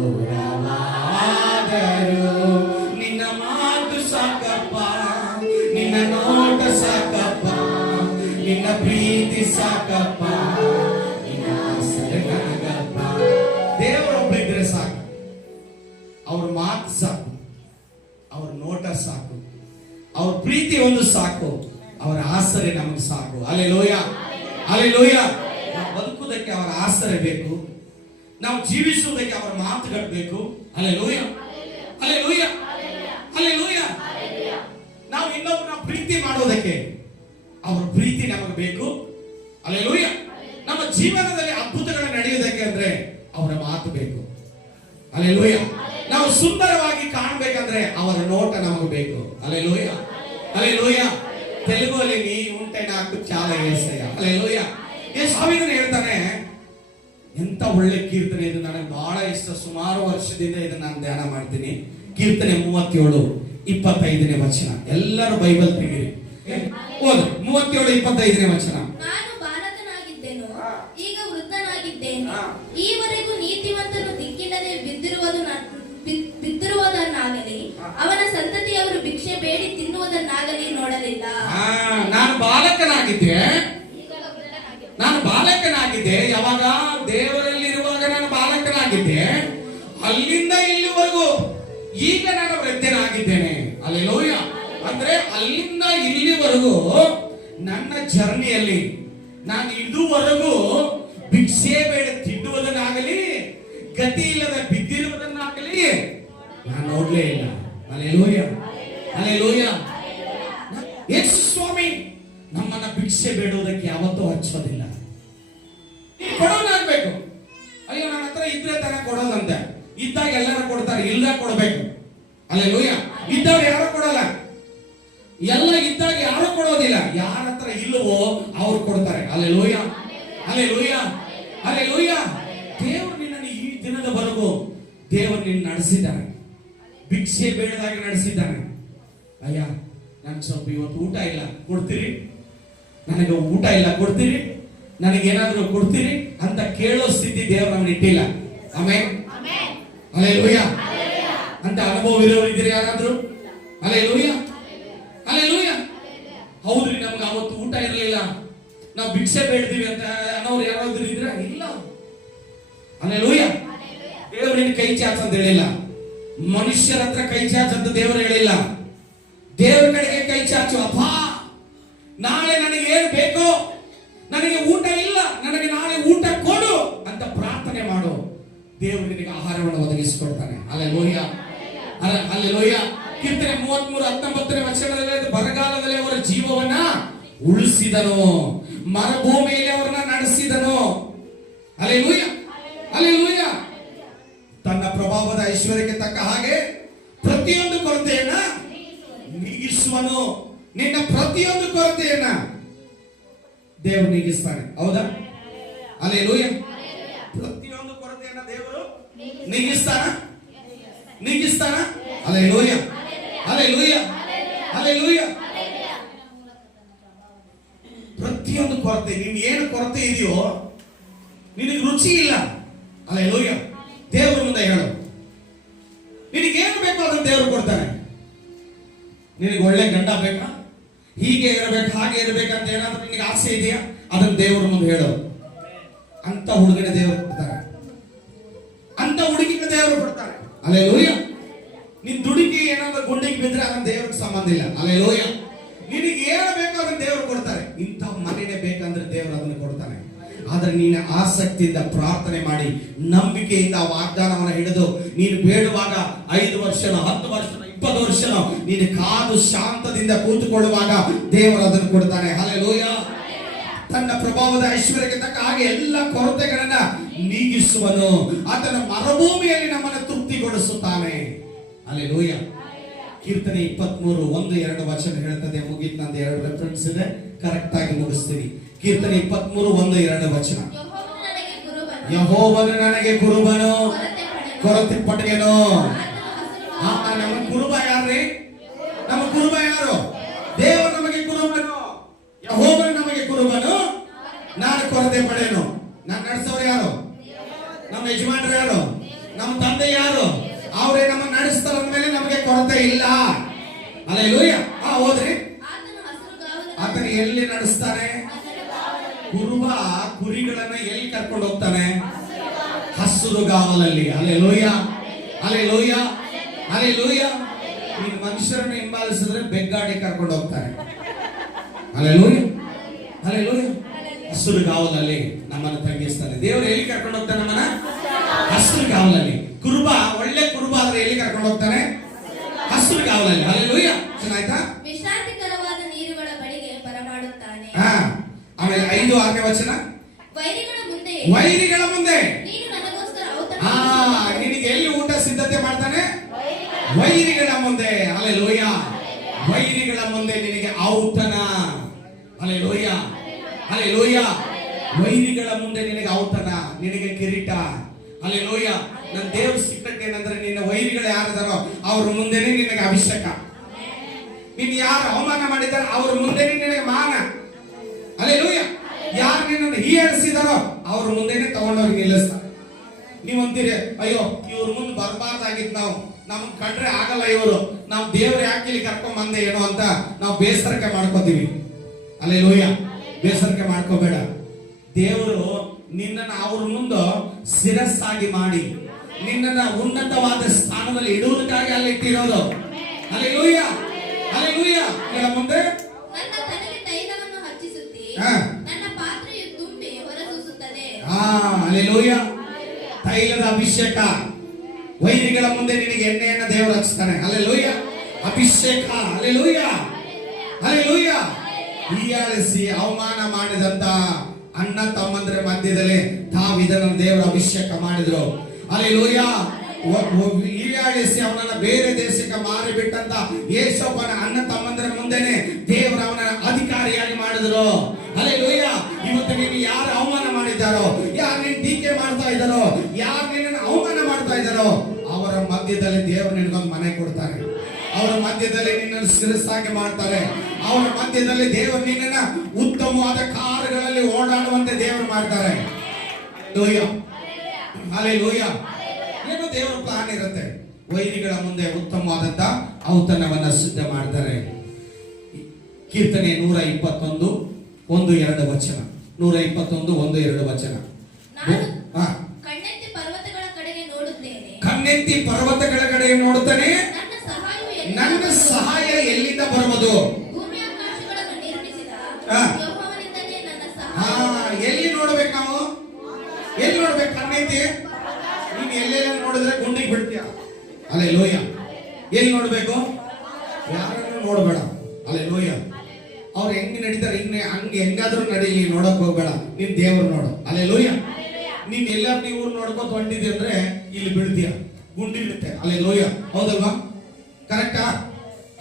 ನಿನ್ನ ಮಾತು ಸಾಕಪ್ಪ, ನಿನ್ನ ನೋಟ ಸಾಕಪ್ಪ, ನಿನ್ನ ಪ್ರೀತಿ ಸಾಕಪ್ಪ, ನಿನ್ನ ಆಸರೆ ನನಗಪ್ಪ. ದೇವರೊಬ್ಬರಿದ್ರೆ ಸಾಕು, ಅವ್ರ ಮಾತು ಸಾಕು, ಅವ್ರ ನೋಟ ಸಾಕು, ಅವ್ರ ಪ್ರೀತಿ ಒಂದು ಸಾಕು, ಅವರ ಆಸರೆ ನಮಗೆ ಸಾಕು. Hallelujah, hallelujah. ನಾವು ಬದುಕುವುದಕ್ಕೆ ಅವರ ಆಸರೆ ಬೇಕು, ನಾವು ಜೀವಿಸುವುದಕ್ಕೆ ಅವರ ಮಾತುಗಳು ಬೇಕು. ಹಲ್ಲೆಲೂಯ, ಹಲ್ಲೆಲೂಯ, ಹಲ್ಲೆಲೂಯ. ನಾವು ಇನ್ನೊಬ್ಬರನ್ನ ಪ್ರೀತಿ ಮಾಡೋದಕ್ಕೆ ಅವರ ಪ್ರೀತಿ ನಮಗೆ ಬೇಕು. ಹಲ್ಲೆಲೂಯ. ನಮ್ಮ ಜೀವನದಲ್ಲಿ ಅದ್ಭುತಗಳು ನಡೆಯುವುದಕ್ಕೆ ಅಂದ್ರೆ ಅವರ ಮಾತು ಬೇಕು. ಹಲ್ಲೆಲೂಯ. ನಾವು ಸುಂದರವಾಗಿ ಕಾಣಬೇಕಂದ್ರೆ ಅವರ ನೋಟ ನಮಗೆ ಬೇಕು. Hallelujah, hallelujah. ತೆಲುಗುಲ್ಲಿ ನೀ ಉಂಟೆ ನಾಕು ಚಾಲ ಏಸಯ್ಯ. ಹಲ್ಲೆಲೂಯ. ಸ್ವಾಮಿಗಳು ಹೇಳ್ತಾನೆ, ಎಂತ ಒಳ್ಳೆ ಕೀರ್ತನೆ ಇದು, ನನಗೆ ಬಹಳ ಇಷ್ಟ. ಸುಮಾರು ವರ್ಷದಿಂದ ಇದನ್ನ ನಾನು ಧ್ಯಾನ ಮಾಡ್ತೀನಿ. ಕೀರ್ತನೆ 37:25 ವಚನ. ಎಲ್ಲರೂ ಬೈಬಲ್ ತೆಗೀರಿ, ಓದು. 37:25 ವಚನ. ನಾನು ಬಾಲಕನಾಗಿದ್ದೆನು, ಈಗ ವೃದ್ಧನಾಗಿದ್ದೇನೆ. ಈವರೆಗೂ ನೀತಿವಂತನು ದಿಕ್ಕಿಲ್ಲದೆ ಬಿದ್ದಿರುವುದನ್ನಾಗಲಿ ಅವನ ಸಂತತಿಯವರು ಭಿಕ್ಷೆ ಬೇಡಿ ತಿನ್ನುವುದನ್ನಾಗಲಿ ನೋಡಲಿಲ್ಲ. ನಾನು ಬಾಲಕನಾಗಿದ್ದೆ, ನಾನು ಬಾಲಕನಾಗಿದ್ದೆ. ಯಾವಾಗ? ದೇವರಲ್ಲಿರುವಾಗ ನಾನು ಬಾಲಕನಾಗಿದ್ದೆ. ಅಲ್ಲಿಂದ ಇಲ್ಲಿವರೆಗೂ ಈಗ ನಾನು ವೃದ್ಧನಾಗಿದ್ದೇನೆ. ಹಲ್ಲೆಲೂಯ. ಅಂದ್ರೆ ಅಲ್ಲಿಂದ ಇಲ್ಲಿವರೆಗೂ ನನ್ನ ಜರ್ನಿಯಲ್ಲಿ ನಾನು ಇದುವರೆಗೂ ಭಿಕ್ಷೆ ಬೇಡ ತಿನ್ನುವುದನ್ನಾಗಲಿ ಗತಿ ಇಲ್ಲದ ಬಿದ್ದಿರುವುದನ್ನಾಗಲಿ ನಾನು ನೋಡ್ಲೇ ಇಲ್ಲ. Hallelujah, hallelujah. ಯೇಸು ಸ್ವಾಮಿ ನಮ್ಮನ್ನ ಭಿಕ್ಷೆ ಬೇಡುವುದಕ್ಕೆ ಯಾವತ್ತೂ ಹಚ್ಚೋದಿಲ್ಲ. ಕೊಡೋನಾಗ್ಬೇಕು. ಅಯ್ಯೋ ನನ್ನ ಹತ್ರ ಇದ್ರೆ ತರ ಕೊಡೋದಂತೆ. ಇದ್ದಾಗ ಎಲ್ಲರೂ ಕೊಡ್ತಾರೆ, ಇಲ್ದಾಗ ಕೊಡಬೇಕು. ಹಲ್ಲೆಲೂಯ. ಇದ್ದವ್ರು ಯಾರು ಕೊಡಲ್ಲ, ಎಲ್ಲ ಇದ್ದಾಗ ಯಾರು ಕೊಡೋದಿಲ್ಲ. ಯಾರ ಹತ್ರ ಇಲ್ಲವೋ ಅವ್ರು ಕೊಡ್ತಾರೆ. ಹಲ್ಲೆಲೂಯ, ಹಲ್ಲೆಲೂಯ, ಹಲ್ಲೆಲೂಯ. ದೇವರು ನಿನ್ನನ್ನು ಈ ದಿನದವರೆಗೂ ದೇವರು ನಿನ್ನ ನಡೆಸಿದ್ದಾನೆ, ಭಿಕ್ಷೆ ಬೇಡದಾಗಿ ನಡೆಸಿದ್ದಾನೆ. ಅಯ್ಯ ನನ್ಗೆ ಸ್ವಲ್ಪ ಇವತ್ತು ಊಟ ಇಲ್ಲ, ಕೊಡ್ತೀರಿ? ನನಗೆ ಊಟ ಇಲ್ಲ, ಕೊಡ್ತೀರಿ? ನನಗೇನಾದ್ರೂ ಕೊಡ್ತೀರಿ ಅಂತ ಕೇಳೋ ಸ್ಥಿತಿ ದೇವರು ನಮ್ಗೆ ಇಟ್ಟಿಲ್ಲ. Amen, hallelujah. ಅಂತ ಅನುಭವ ಇರೋರು ಇದ್ದೀರಿ ಯಾರಾದ್ರೂ? Hallelujah, hallelujah. ಹೌದ್ರಿ, ನಮ್ಗೆ ಅವತ್ತು ಊಟ ಇರಲಿಲ್ಲ, ನಾವು ಭಿಕ್ಷೆ ಬೇಡ್ತೀವಿ ಅಂತ ಅನ್ನೋರು ಯಾರಾದ್ರೂ ಇದ್ರ? ಇಲ್ಲ. ಹಲ್ಲೆಲೂಯ. ದೇವರು ನಿನ್ನ ಕೈ ಚಾಚ್ ಅಂತ ಹೇಳಿಲ್ಲ, ಮನುಷ್ಯರ ಹತ್ರ ಕೈ ಚಾಚ್ ಅಂತ ದೇವರು ಹೇಳಿಲ್ಲ. ದೇವರ ಕಡೆಗೆ ಕೈ ಚಾಚು. ಅಪ್ಪ, ನಾಳೆ ನನಗೆ ಏನು ಬೇಕೋ, ನನಗೆ ಊಟ ಇಲ್ಲ, ನನಗೆ ನಾಳೆ ಊಟ ಕೊಡು ಅಂತ ಪ್ರಾರ್ಥನೆ ಮಾಡು. ದೇವರು ನಿನಗೆ ಆಹಾರವನ್ನು ಒದಗಿಸಿಕೊಡ್ತಾನೆ. Hallelujah, hallelujah. ಕೀರ್ತನೆ 33:19 ವಚನದಲ್ಲಿ ಬರಗಾಲದಲ್ಲಿ ಅವರ ಜೀವವನ್ನ ಉಳಿಸಿದನು, ಮರುಭೂಮಿಯಲ್ಲಿ ಅವರನ್ನ ನಡೆಸಿದನು. Hallelujah, hallelujah. ತನ್ನ ಪ್ರಭಾವದ ಐಶ್ವರ್ಯಕ್ಕೆ ತಕ್ಕ ಹಾಗೆ ಪ್ರತಿಯೊಂದು ಕೊರತೆಯನ್ನ ನೀಗಿಸುವನು. ನಿನ್ನ ಪ್ರತಿಯೊಂದು ಕೊರತೆಯನ್ನ ದೇವರು ನೀಗಿಸ್ತಾನೆ. ಹೌದಾ? ಹಲ್ಲೆಲೂಯಾ. ಪ್ರತಿಯೊಂದು ಕೊರತೆಯನ್ನ ದೇವರು ನೀಗಿಸ್ತಾನ. ಹಲ್ಲೆಲೂಯಾ, ಹಲ್ಲೆಲೂಯಾ, ಹಲ್ಲೆಲೂಯಾ. ಪ್ರತಿಯೊಂದು ಕೊರತೆ, ನೀನು ಏನು ಕೊರತೆ ಇದೆಯೋ, ನಿನಗೆ ರುಚಿ ಇಲ್ಲ, ಹಲ್ಲೆಲೂಯಾ, ದೇವರ ಮುಂದೆ ಹೇಳು. ನಿನಗೇನು ಬೇಕೋ ಅದನ್ನು ದೇವರು ಕೊಡ್ತಾನೆ. ನಿನಗೆ ಒಳ್ಳೆ ಗಂಡ ಬೇಕಾ, ಹೀಗೆ ಇರಬೇಕು, ಹಾಗೆ ಇರಬೇಕಂತ ಏನಾದ್ರೂ ನಿನಗೆ ಆಸೆ ಇದೆಯಾ, ಅದನ್ನು ದೇವರ ಮುಂದೆ ಹೇಳು. ಅಂತ ಹುಡುಗಿನ ದೇವರು ಕೊಡ್ತಾರೆ, ಅಂತ ಹುಡುಗಿನ ದೇವರು ಕೊಡ್ತಾರೆ. ಹಲ್ಲೆಲೂಯಾ. ನಿನ್ ದುಡುಕಿ ಏನಾದ್ರೂ ಗುಂಡಿಗೆ ಬಿದ್ರೆ ಅದನ್ನ ದೇವ್ರಿಗೆ ಸಂಬಂಧ ಇಲ್ಲ. ಹಲ್ಲೆಲೂಯಾ. ನಿನಗೆ ಏನು ಬೇಕೋ ಅದನ್ನ ದೇವರು ಕೊಡ್ತಾರೆ. ಇಂಥ ಮನೆನೇ ಬೇಕಂದ್ರೆ ದೇವರು ಅದನ್ನು ಕೊಡ್ತಾನೆ. ಆದ್ರೆ ನೀನು ಆಸಕ್ತಿಯಿಂದ ಪ್ರಾರ್ಥನೆ ಮಾಡಿ ನಂಬಿಕೆಯಿಂದ ವಾಗ್ದಾನವನ್ನು ಹಿಡಿದು ನೀನು ಬೇಡುವಾಗ 5 ವರ್ಷನೋ 10 ವರ್ಷನೋ 20 ವರ್ಷನೋ ನೀನು ಕಾದು ಶಾಂತದಿಂದ ಕೂತುಕೊಳ್ಳುವಾಗ ದೇವರು ಅದನ್ನು ಕೊಡ್ತಾನೆ. ಹಲ್ಲೆಲೂಯಾ. ತನ್ನ ಪ್ರಭಾವದ ಐಶ್ವರ್ಯಕ್ಕೆ ತಕ್ಕ ಹಾಗೆ ಎಲ್ಲ ಕೊರತೆಗಳನ್ನ ನೀಗಿಸುವನು. ಆತನ ಮರುಭೂಮಿಯಲ್ಲಿ ನಮ್ಮನ್ನು ತೃಪ್ತಿಗೊಳಿಸುತ್ತಾನೆ. ಹಲ್ಲೆಲೂಯಾ. ಕೀರ್ತನೆ 23:1-2 ವಚನ ಹೇಳ್ತದೆ. ಮುಗಿತ್, ನಂದು 2 ರೆಫರೆನ್ಸ್ ಇದೆ, ಕರೆಕ್ಟ್ ಆಗಿ ಮುಗಿಸ್ತೀನಿ. ಕೀರ್ತನೆ 23:1-2 ವಚನ. ಯೆಹೋವನು ನನಗೆ ಕುರುಬನು, ಕೊರತೆ ಪಡೆಯನು. ನಮ್ಮ ಕುರುಬ ಯಾರ್ರಿ? ನಮ್ಮ ಕುರುಬ ಯಾರು? ದೇವರು ನಮಗೆ ಕುರುಬನು, ಯೆಹೋವನು ನಮಗೆ ಕುರುಬನು, ನಾನು ಕೊರತೆ ಪಡೆಯನು. ನಾನು ನಡೆಸೋರು ಯಾರು? ನಮ್ಮ ಯಜಮಾನರು ಯಾರು? ನಮ್ಮ ತಂದೆ ಯಾರು? ಅವರೇ ನಮ್ಮ ನಡೆಸ್ತಾರೆ ಅಂದ್ಮೇಲೆ ನಮಗೆ ಕೊರತೆ ಇಲ್ಲ. ಹಲ್ಲೆಲೂಯಾ. ಹೋದ್ರಿ, ಆತನ ಎಲ್ಲಿ ನಡೆಸ್ತಾನೆ? ಕುರುಬ ಕುರಿಗಳನ್ನ ಎಲ್ಲಿ ಕರ್ಕೊಂಡು ಹೋಗ್ತಾನೆ? ಹಸುರುಗಾವಲಲ್ಲಿ. ಹಲ್ಲೆಲೂಯಾ, ಹಲ್ಲೆಲೂಯಾ, ಹಲ್ಲೆಲೂಯಾ. ಈ ಮನುಷ್ಯರನ್ನು ಹಿಂಬಾಲಿಸಿದ್ರೆ ಬೆಗ್ಗಾಡಿ ಕರ್ಕೊಂಡು ಹೋಗ್ತಾರೆ. Hallelujah, hallelujah. ಹಸುರುಗಾವಲಲ್ಲಿ ನಮ್ಮನ್ನು ತಂಗಿಸ್ತಾನೆ. ದೇವರು ಎಲ್ಲಿ ಕರ್ಕೊಂಡು ಹೋಗ್ತಾನೆ? ನಮ್ಮನ್ನ ಹಸುರುಗಾವಲಲ್ಲಿ. ಕುರುಬ, ಒಳ್ಳೆ ಕುರುಬ ಆದ್ರೆ ಎಲ್ಲಿ ಕರ್ಕೊಂಡು ಹೋಗ್ತಾನೆ? ಹಸುರುಗಾವಲಲ್ಲಿ. ಹಲ್ಲೆಲೂಯಾ. ಚೆನ್ನಾಯ್ತಾ? ವಿಶ್ರಾಂತಿಕರವಾದ ನೀರುಗಳ ಬಳಿಗೆ ಬರಮಾಡುತ್ತಾನೆ. ಆಮೇಲೆ 5-6ನೇ ವಚನ. ವೈರಿಗಳ ಮುಂದೆ ನೀನು ನನಗೋಸ್ಕರ ಔತಣ. ನಿನಗೆ ಎಲ್ಲಿ ಊಟ ಸಿದ್ಧತೆ ಮಾಡ್ತಾನೆ? ವೈರಿಗಳ ಮುಂದೆ. ಹಲ್ಲೆಲೂಯಾ. ವೈರಿಗಳ ಮುಂದೆ ನಿನಗೆ ಔತಣ. Hallelujah, hallelujah. ವೈರಿಗಳ ಮುಂದೆ ನಿನಗೆ ಔತಣ, ನಿನಗೆ ಕಿರೀಟ. ಹಲ್ಲೆಲೂಯಾ. ನನ್ನ ದೇವ್ರ ಸೀಕ್ರೆಟ್ ಏನಂದ್ರೆ, ನಿನ್ನ ವೈರಿಗಳು ಯಾರಿದಾರೋ ಅವ್ರ ಮುಂದೆನೆ ನಿನಗೆ ಅಭಿಷೇಕ. ನೀನು ಯಾರು ಅವಮಾನ ಮಾಡಿದಾರೋ ಅವ್ರ ಮುಂದೆನೆ ನಿನಗೆ ಮಾನ. ಹಲ್ಲೆಲೂಯಾ. ಯಾರು ನಿನ್ನನ್ನು ಹೀಯಾಳಿಸಿದಾರೋ ಅವ್ರ ಮುಂದೆನೆ ತಗೊಂಡವ್ರಿಗೆ ನಿಲ್ಲಿಸ್ತಾರೆ. ನೀವು ಅಂತೀರಿ, ಅಯ್ಯೋ ಇವ್ರ ಮುಂದೆ ಬರಬಾರ್ದಾಗಿತ್ತು, ನಮ್ಗೆ ಕಂಡ್ರೆ ಆಗಲ್ಲ ಇವರು, ನಾವು ದೇವ್ರ ಯಾಕೆ ಇಲ್ಲಿ ಕರ್ಕೊಂಡ್ ಬಂದೆ ಏನೋ ಅಂತ ನಾವು ಬೇಸರಕ್ಕೆ ಮಾಡ್ಕೋತೀವಿ. ಹಲ್ಲೆಲೂಯಾ. ಬೇಸರಕ್ಕೆ ಮಾಡ್ಕೋಬೇಡ. ದೇವರು ನಿನ್ನನ್ನು ಅವ್ರ ಮುಂದೆ ಶಿರಸ್ಸಾಗಿ ಮಾಡಿ ನಿನ್ನನ್ನ ಉನ್ನತವಾದ ಸ್ಥಾನದಲ್ಲಿ ಇಡುವುದಕ್ಕಾಗಿ ಅಲ್ಲಿ ಇಟ್ಟಿರೋದು. Hallelujah, hallelujah. ಹೇಳ ಮುಂದೆ. ನನ್ನ ತಲೆಗೆ ತೈಲವನ್ನು ಹಚ್ಚಿಸುತ್ತಿ, ನನ್ನ ಪಾತ್ರೆಯು ತುಂಬಿ ಹೊರಸೂಸುತ್ತದೆ. ಹಲ್ಲೆಲೂಯಾ. ತೈಲದ ಅಭಿಷೇಕ. ವೈರಿಗಳ ಮುಂದೆ ನಿನಗೆ ಎಣ್ಣೆಯನ್ನು ದೇವರು ಹಚ್ತಾನೆ. ಹಲ್ಲೆಲೂಯಾ. ಅಭಿಷೇಕ. ಹಲ್ಲೆಲೂಯಾ, ಹಲ್ಲೆಲೂಯಾ. ಹೀಯಾಳಿಸಿ ಅವಮಾನ ಮಾಡಿದಂತ ಅಣ್ಣ ತಮ್ಮಂದ್ರ ಮಧ್ಯದಲ್ಲಿ ಇದನ್ನು ದೇವರು ಅಭಿಷೇಕ ಮಾಡಿದ್ರು. ಹಲ್ಲೆಲೂಯಾ. ಹೀಯಾಳಿಸಿ ಅವನನ್ನ ಬೇರೆ ದೇಶಕ್ಕೆ ಮಾರಿಬಿಟ್ಟಂತ ಯೇಸಪ್ಪನ ಅಣ್ಣ ತಮ್ಮಂದ್ರ ಮುಂದೆನೆ ದೇವರು ಅವನ ಅಧಿಕಾರಿಯಾಗಿ ಮಾಡಿದ್ರು. ಹಲ್ಲೆಲೂಯಾ. ಇವತ್ತು ನೀನು ಯಾರು ಅವಮಾನ ಮಾಡಿದ್ದಾರೋ, ಯಾರು ನೀನು ಟೀಕೆ ಮಾಡ್ತಾ ಇದ್ದಾರೋ, ಯಾರು ನಿನ್ನನ್ನು ಅವಮಾನ ಮಾಡ್ತಾ ಇದ್ದಾರೋ ಅವರ ಮಧ್ಯದಲ್ಲಿ ದೇವರು ನಿನಗೊಂದು ಮನೆ ಕೊಡ್ತಾರೆ. ಅವರ ಮಧ್ಯದಲ್ಲಿ ನಿನ್ನನ್ನು ಶಿರಸ್ಸಾಗಿ ಮಾಡ್ತಾರೆ. ಅವರ ಮಧ್ಯದಲ್ಲಿ ದೇವರು ನಿನ್ನನ್ನ ಉತ್ತಮವಾದ ಕಾರುಗಳಲ್ಲಿ ಓಡಾಡುವಂತೆ ದೇವರು ಮಾಡ್ತಾರೆ. ಹಲ್ಲೆಲೂಯಾ. ಏನೋ ದೇವರ ಪ್ಲಾನ್ ಇರುತ್ತೆ. ವೈರಿಗಳ ಮುಂದೆ ಉತ್ತಮವಾದಂತ ಔತಣವನ್ನ ಸಿದ್ಧ ಮಾಡ್ತಾರೆ. ಕೀರ್ತನೆ 121:1-2 ವಚನ. 121:1-2 ವಚನ. ಕಣ್ಣೆತ್ತಿ ಪರ್ವತಗಳ ಕಡೆಗೆ ನೋಡುತ್ತೇನೆ. ಕಣ್ಣೆತ್ತಿ ಪರ್ವತಗಳ ಕಡೆಗೆ ನೋಡುತ್ತಾನೆ. ನನ್ನ ಸಹಾಯ ಎಲ್ಲಿಂದ ಬರುವುದು? ಭೂಮಿ ಆಕಾಶಗಳನ್ನು ನಿರ್ಮಿಸಿದ ಯೆಹೋವನಿಂದಲೇ ನನ್ನ ಸಹಾಯ. ಎಲ್ಲಿ ನೋಡ್ಬೇಕು ನಾವು? ಎಲ್ಲಿ ನೋಡ್ಬೇಕು? ಕಣ್ಣೆತ್ತಿ. ನೀನು ಎಲ್ಲೆಲ್ಲ ನೋಡಿದ್ರೆ ಗುಂಡಿಗೆ ಬಿಡ್ತೀಯ. ಹಲ್ಲೆಲೂಯಾ. ಎಲ್ಲಿ ನೋಡ್ಬೇಕು? ಯಾರನ್ನು ನೋಡಬೇಡ. ಅಲ್ಲೇಲೂಯ. ಅವ್ರು ಹೆಂಗ್ ನಡೀತಾರೆ ಹೆಂಗಾದ್ರೂ ನಡೀಲಿ, ನೋಡಕ್ ಹೋಗ್ಬೇಡ. ನೀನ್ ದೇವ್ರು ನೋಡು. ಅಲ್ಲೇಲೂಯ. ನೀನ್ ಎಲ್ಲಾರು ನೀವು ನೋಡ್ಕೊತ ಹೊಂಟಿದ್ಯ ಅಂದ್ರೆ ಇಲ್ಲಿ ಬೀಳ್ತೀಯ, ಗುಂಡಿರುತ್ತೆ. ಅಲ್ಲೇಲೂಯ. ಹೌದಲ್ವಾ? ಕರೆಕ್ಟಾ?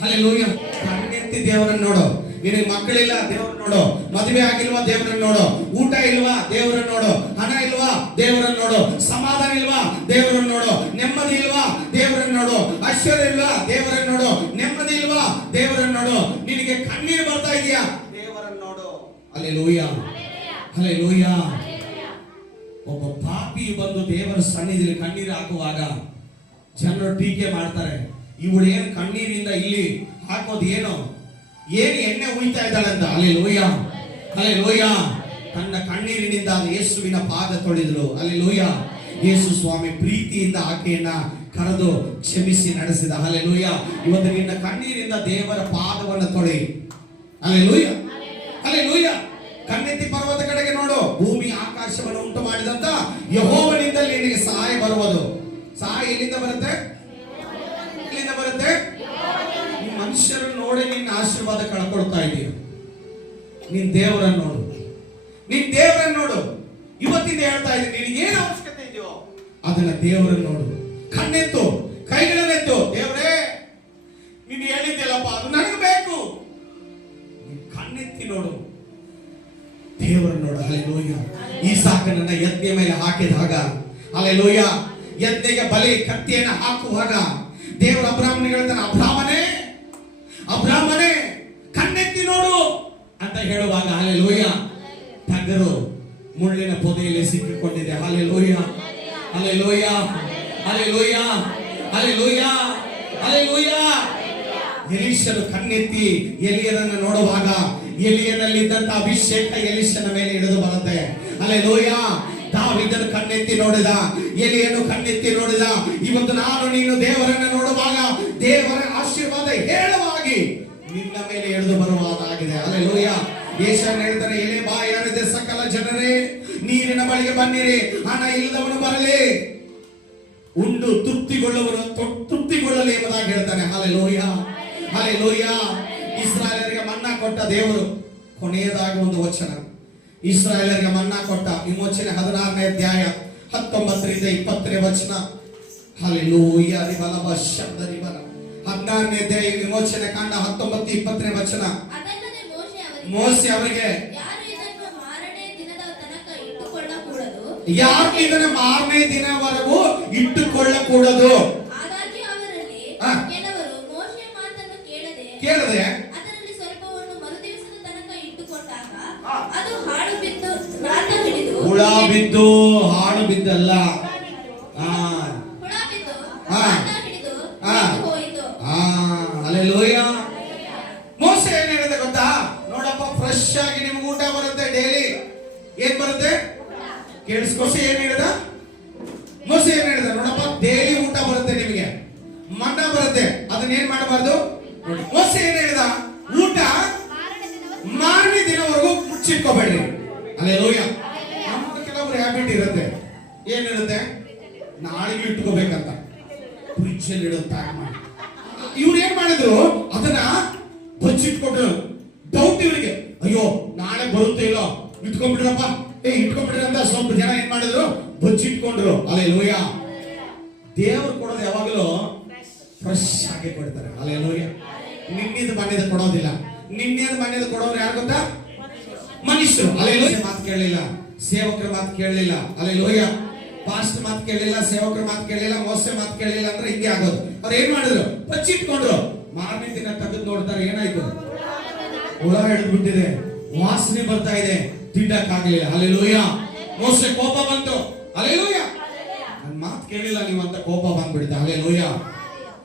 ಅಲ್ಲೇಲೂಯ. ಕಣ್ಣೆತ್ತಿ ದೇವರನ್ನ ನೋಡು. ನಿನಗೆ ಮಕ್ಕಳಿಲ್ಲ, ದೇವ್ರನ್ನ ನೋಡು. ಮದುವೆ ಆಗಿಲ್ವಾ, ದೇವರನ್ನ ನೋಡು. ಊಟ ಇಲ್ವಾ, ದೇವರನ್ನ ನೋಡು. ಹಣ ಇಲ್ವಾ, ದೇವರನ್ನ ನೋಡು. ಸಮಾಧಾನ ಇಲ್ವಾ, ದೇವರನ್ನ ನೋಡು. ನೆಮ್ಮದಿ ಇಲ್ವಾ, ದೇವರನ್ನ ನೋಡು. ಐಶ್ವರ್ಯ ಇಲ್ವಾ, ದೇವರನ್ನ ನೋಡು. ನೆಮ್ಮದಿ ಇಲ್ವಾ, ದೇವರನ್ನ ನೋಡು. ನಿನಗೆ ಕಣ್ಣೀರು ಬರ್ತಾ ಇದೆಯಾ, ದೇವರನ್ನ ನೋಡು. ಅಲ್ಲೇಲೂಯ. ಅಲ್ಲೇಲೂಯ. ಒಬ್ಬ ಪಾಪಿ ಬಂದು ದೇವರ ಸನ್ನಿಧಿಯಲ್ಲಿ ಕಣ್ಣೀರು ಹಾಕುವಾಗ ಜನರು ಟೀಕೆ ಮಾಡ್ತಾರೆ. ಇವಳು ಏನು ಕಣ್ಣೀರಿಂದ ಇಲ್ಲಿ ಹಾಕೋದು ಏನು ಎಣ್ಣೆ ಉಯ್ತಾ ಇದ್ದಾಳಂತ. ಅಲ್ಲೇಲೂಯ. ಅಲ್ಲೇಲೂಯ. ತನ್ನ ಕಣ್ಣೀರಿನಿಂದ ಯೇಸುವಿನ ಪಾದ ತೊಳೆದಳು. ಅಲ್ಲೇಲೂಯ. ಯೇಸು ಸ್ವಾಮಿ ಪ್ರೀತಿಯಿಂದ ಆಕೆಯನ್ನ ಕರೆದು ಕ್ಷಮಿಸಿ ನಡೆಸಿದ. ಅಲ್ಲೇಲೂಯ. ಇವತ್ತು ನಿನ್ನ ಕಣ್ಣೀರಿಂದ ದೇವರ ಪಾದವನ್ನು ತೊಳೆ. ಅಲ್ಲೇಲೂಯ. ಅಲ್ಲೇಲೂಯ. ಕಣ್ಣೆತ್ತಿ ಪರ್ವತ ಕಡೆಗೆ ನೋಡು. ಭೂಮಿ ಆಕಾಶವನ್ನು ಉಂಟು ಮಾಡಿದಂತ ಯೆಹೋವನಿಂದ ನಿನಗೆ ಸಹಾಯ ಬರುವುದು. ಸಹಾಯ ಎಲ್ಲಿಂದ ಬರುತ್ತೆ? ಎಲ್ಲಿಂದ ಬರುತ್ತೆ? ಮನುಷ್ಯರನ್ನು ನೋಡಿ ನಿನ್ನ ಆಶೀರ್ವಾದ ಕಳ್ಕೊಳ್ತಾ ಇದೀಯ. ನೀನ್ ದೇವರನ್ನು ನೋಡು. ನೀನ್ ದೇವರನ್ನು ನೋಡು. ಇವತ್ತಿಂದ ಹೇಳ್ತಾ ಇದ್ದೀನಿ, ನಿನಗೆ ಏನು ಅವಶ್ಯಕತೆ ಇದೆಯೋ ಅದನ್ನ ದೇವರನ್ನು ನೋಡು. ಕಣ್ಣೆತ್ತು, ಕೈಗಳನ್ನೆತ್ತು. ದೇವರೇ, ನೀನು ಹೇಳಿದ್ಯಲ್ಲಪ್ಪ, ಅದು ನನಗೆ ಬೇಕು. ಕಣ್ಣೆತ್ತಿ ನೋಡು, ದೇವರನ್ನು ನೋಡು. ಹಲ್ಲೆಲೂಯ. ಈಸಾಕನನ್ನ ಯಜ್ಞ ಮೇಲೆ ಹಾಕಿದಾಗ, ಹಲ್ಲೆಲೂಯ, ಯಜ್ಞೆಗೆ ಬಲಿ ಕತ್ತಿಯನ್ನು ಹಾಕುವಾಗ ದೇವರ ಅಬ್ರಾಹ್ಮನಿಗೆ ಹೇಳ್ತಾನೆ, ಅಬ್ರಾಹ್ಮನೇ ಕಣ್ಣೆತ್ತಿ ನೋಡು ಅಂತ ಹೇಳುವಾಗ, ಹಲ್ಲೆಲೂಯ, ಟಗರು ಮುಳ್ಳಿನ ಪೊದೆಯಲ್ಲಿ ಸಿಕ್ಕಿಕೊಂಡಿದೆ. ಹಲ್ಲೆಲೂಯ. ಹಲ್ಲೆಲೂಯ. ಹಲ್ಲೆಲೂಯ. ಹಲ್ಲೆಲೂಯ. ಹಲ್ಲೆಲೂಯ. ಎಲೀಷನು ಕಣ್ಣೆತ್ತಿ ಎಲಿಯನನ್ನು ನೋಡುವಾಗ ಎಲಿಯನಲ್ಲಿದ್ದಂತ ಅಭಿಷೇಕ ಎಲೀಷನ ಮೇಲೆ ಇಳಿದು ಬರುತ್ತೆ. ಹಲ್ಲೆಲೂಯ. ದಾವೀದನು ಕಣ್ಣೆತ್ತಿ ನೋಡಿದ, ಎಲಿಯನು ಕಣ್ಣೆತ್ತಿ ನೋಡಿದ. ಇವತ್ತು ನಾನು ನೀನು ದೇವರನ್ನು ನೋಡುವಾಗ ದೇವರ ಆಶೀರ್ವಾದ ಹೇಳುವಾಗಿ ನಿನ್ನ ಮೇಲೆ ಎಳೆದು ಬರುವುದಾಗಿದೆ. ಹಲ್ಲೆಲೂಯ. ಯೆಶಾಯನು ಹೇಳ್ತಾನೆ, ಎಲೆ ಬಾಯಾರಿದ ಸಕಲ ಜನರೇ ನೀರಿನ ಬಳಿಗೆ ಬನ್ನಿರಿ, ಹಣ ಇಲ್ಲದವನು ಬರಲಿ, ಉಂಡು ತೃಪ್ತಿಗೊಳ್ಳಲಿ ಎಂಬುದಾಗಿ ಹೇಳ್ತಾನೆ. ಹಲ್ಲೆಲೂಯ. ಹಲ್ಲೆಲೂಯ. ಇಸ್ರಾಯೇಲರಿಗೆ ಮನ್ನಾ ಕೊಟ್ಟ ದೇವರು ಕೊನೆಯದಾಗಿ ಒಂದು ವಚನ. ಇಸ್ರಾಯೇಲರಿಗೆ ಮನ್ನಾ ಕೊಟ್ಟ ವಿಮೋಚನೆ 16ನೇ ಅಧ್ಯಾಯ 19ರಿಂದ 20ನೇ ವಚನ. ಹಲ್ಲೆಲೂಯ. ರಿಬಲಬ ಶಬ್ದ ರಿಬಲ 16ನೇ ಅಧ್ಯಾಯ ವಿಮೋಚನೆ ಕಾಂಡ 19, 20ನೇ ವಚನ. ಮೋಶೆ ಅವರಿಗೆ, ಯಾರು ಇದನ್ನು ಮಾರನೇ ದಿನವರೆಗೂ ಇಟ್ಟುಕೊಳ್ಳಕೂಡದು. ಕೇಳದೆ ಹುಳ ಬಿದ್ದು ಹಾಡು ಬಿದ್ದಲ್ಲ, ಹಲ್ಲೆಲೂಯ. ಮೋಸೆ ಏನ್ ಹೇಳಿದೆ ಗೊತ್ತಾ? ನೋಡಪ್ಪ, ಫ್ರೆಶ್ ಆಗಿ ನಿಮ್ಗೆ ಊಟ ಬರುತ್ತೆ ಡೈಲಿ. ಏನ್ ಬರುತ್ತೆ? ಕೇಳಿಸ್ಕೊಸಿ. ಏನ್ ಹೇಳಿದ ಮೋಸೆ? ಏನ್ ಹೇಳಿದ? ನೋಡಪ್ಪ, ಡೈಲಿ ಊಟ ಬರುತ್ತೆ ನಿಮಗೆ, ಮನ್ನ ಬರುತ್ತೆ. ಅದನ್ನ ಏನ್ ಮಾಡಬಾರ್ದು. ಮೋಸೆ ಏನ್ ಹೇಳಿದ? ಊಟ ಮಾರನೇ ದಿನವರೆಗೂ ಮುಚ್ಚಿಟ್ಕೋಬೇಡ್ರಿ. ಹಲ್ಲೆಲೂಯ. ನಮ್ದು ಕೆಲವರು ಹ್ಯಾಬಿಟ್ ಇರುತ್ತೆ. ಏನಿರುತ್ತೆ? ನಾಳೆಗೆ ಇಟ್ಕೋಬೇಕಂತ ಫ್ರಿಡ್ಜ್ ಅಲ್ಲಿ ಇಡುತ್ತ. ಇವ್ರು ಏನ್ ಮಾಡಿದ್ರು? ಅದನ್ನ ಬಚ್ಚಿಟ್ಕೊಟ್ರು. ಡೌಟ್ ಇವರಿಗೆ, ಅಯ್ಯೋ ನಾಳೆ ಬರುತ್ತೆ ಇಲ್ಲೋ, ಇಟ್ಕೊಂಡ್ಬಿಡ್ರಪ್ಪ, ಇಟ್ಕೊಂಡ್ಬಿಡ್ರಿ ಅಂತ ಸ್ವಲ್ಪ ಜನ ಏನ್ ಮಾಡಿದ್ರು? ಬಚ್ಚಿಟ್ಕೊಂಡ್ರು. ಹಲ್ಲೆಲೂಯ. ದೇವರು ಕೊಡೋದು ಯಾವಾಗಲೂ ಫ್ರೆಶ್ ಆಗಿ ಕೊಡ್ತಾರೆ. ಹಲ್ಲೆಲೂಯ. ನಿನ್ನೆದು ಮನೆದು ಕೊಡೋದಿಲ್ಲ. ನಿನ್ನೆದು ಮನೆದು ಕೊಡೋರು ಯಾರು ಗೊತ್ತಾ? ಮನುಷ್ಯರು. ಹಲ್ಲೆಲೂಯ. ಮಾತು ಕೇಳಲಿಲ್ಲ, ಸೇವಕರ ಮಾತು ಕೇಳಲಿಲ್ಲ. ಹಲ್ಲೆಲೂಯ. ಪಾಸ್ಟ್ ಮಾತು ಕೇಳಲಿಲ್ಲ, ಸೇವಕರ ಮಾತು ಕೇಳಲಿಲ್ಲ, ಮೋಸೆ ಮಾತು ಕೇಳಲಿಲ್ಲ ಅಂದ್ರೆ ಹಿಂಗೆ ಆಗೋದು. ಅವ್ರು ಏನ್ ಮಾಡಿದ್ರು? ಬಚ್ಚಿಟ್ಕೊಂಡ್ರು. ಮಾರನೇ ದಿನ ತೆಗೆದು ನೋಡ್ತಾರೆ, ಏನಾಯ್ತು? ಹುಳ ಹಿಡಿದ್ಬಿಟ್ಟಿದೆ, ವಾಸನೆ ಬರ್ತಾ ಇದೆ, ತಿನ್ನಕ್ಕಾಗಲಿಲ್ಲ. ಹಲ್ಲೆಲೂಯ. ಮೋಸೆ ಕೋಪ ಬಂತು. ಹಲ್ಲೆಲೂಯ. ನನ್ನ ಮಾತು ಕೇಳಿಲ್ಲ ನೀವು ಅಂತ ಕೋಪ ಬಂದ್ಬಿಡ್ತಾ. ಹಲ್ಲೆಲೂಯ.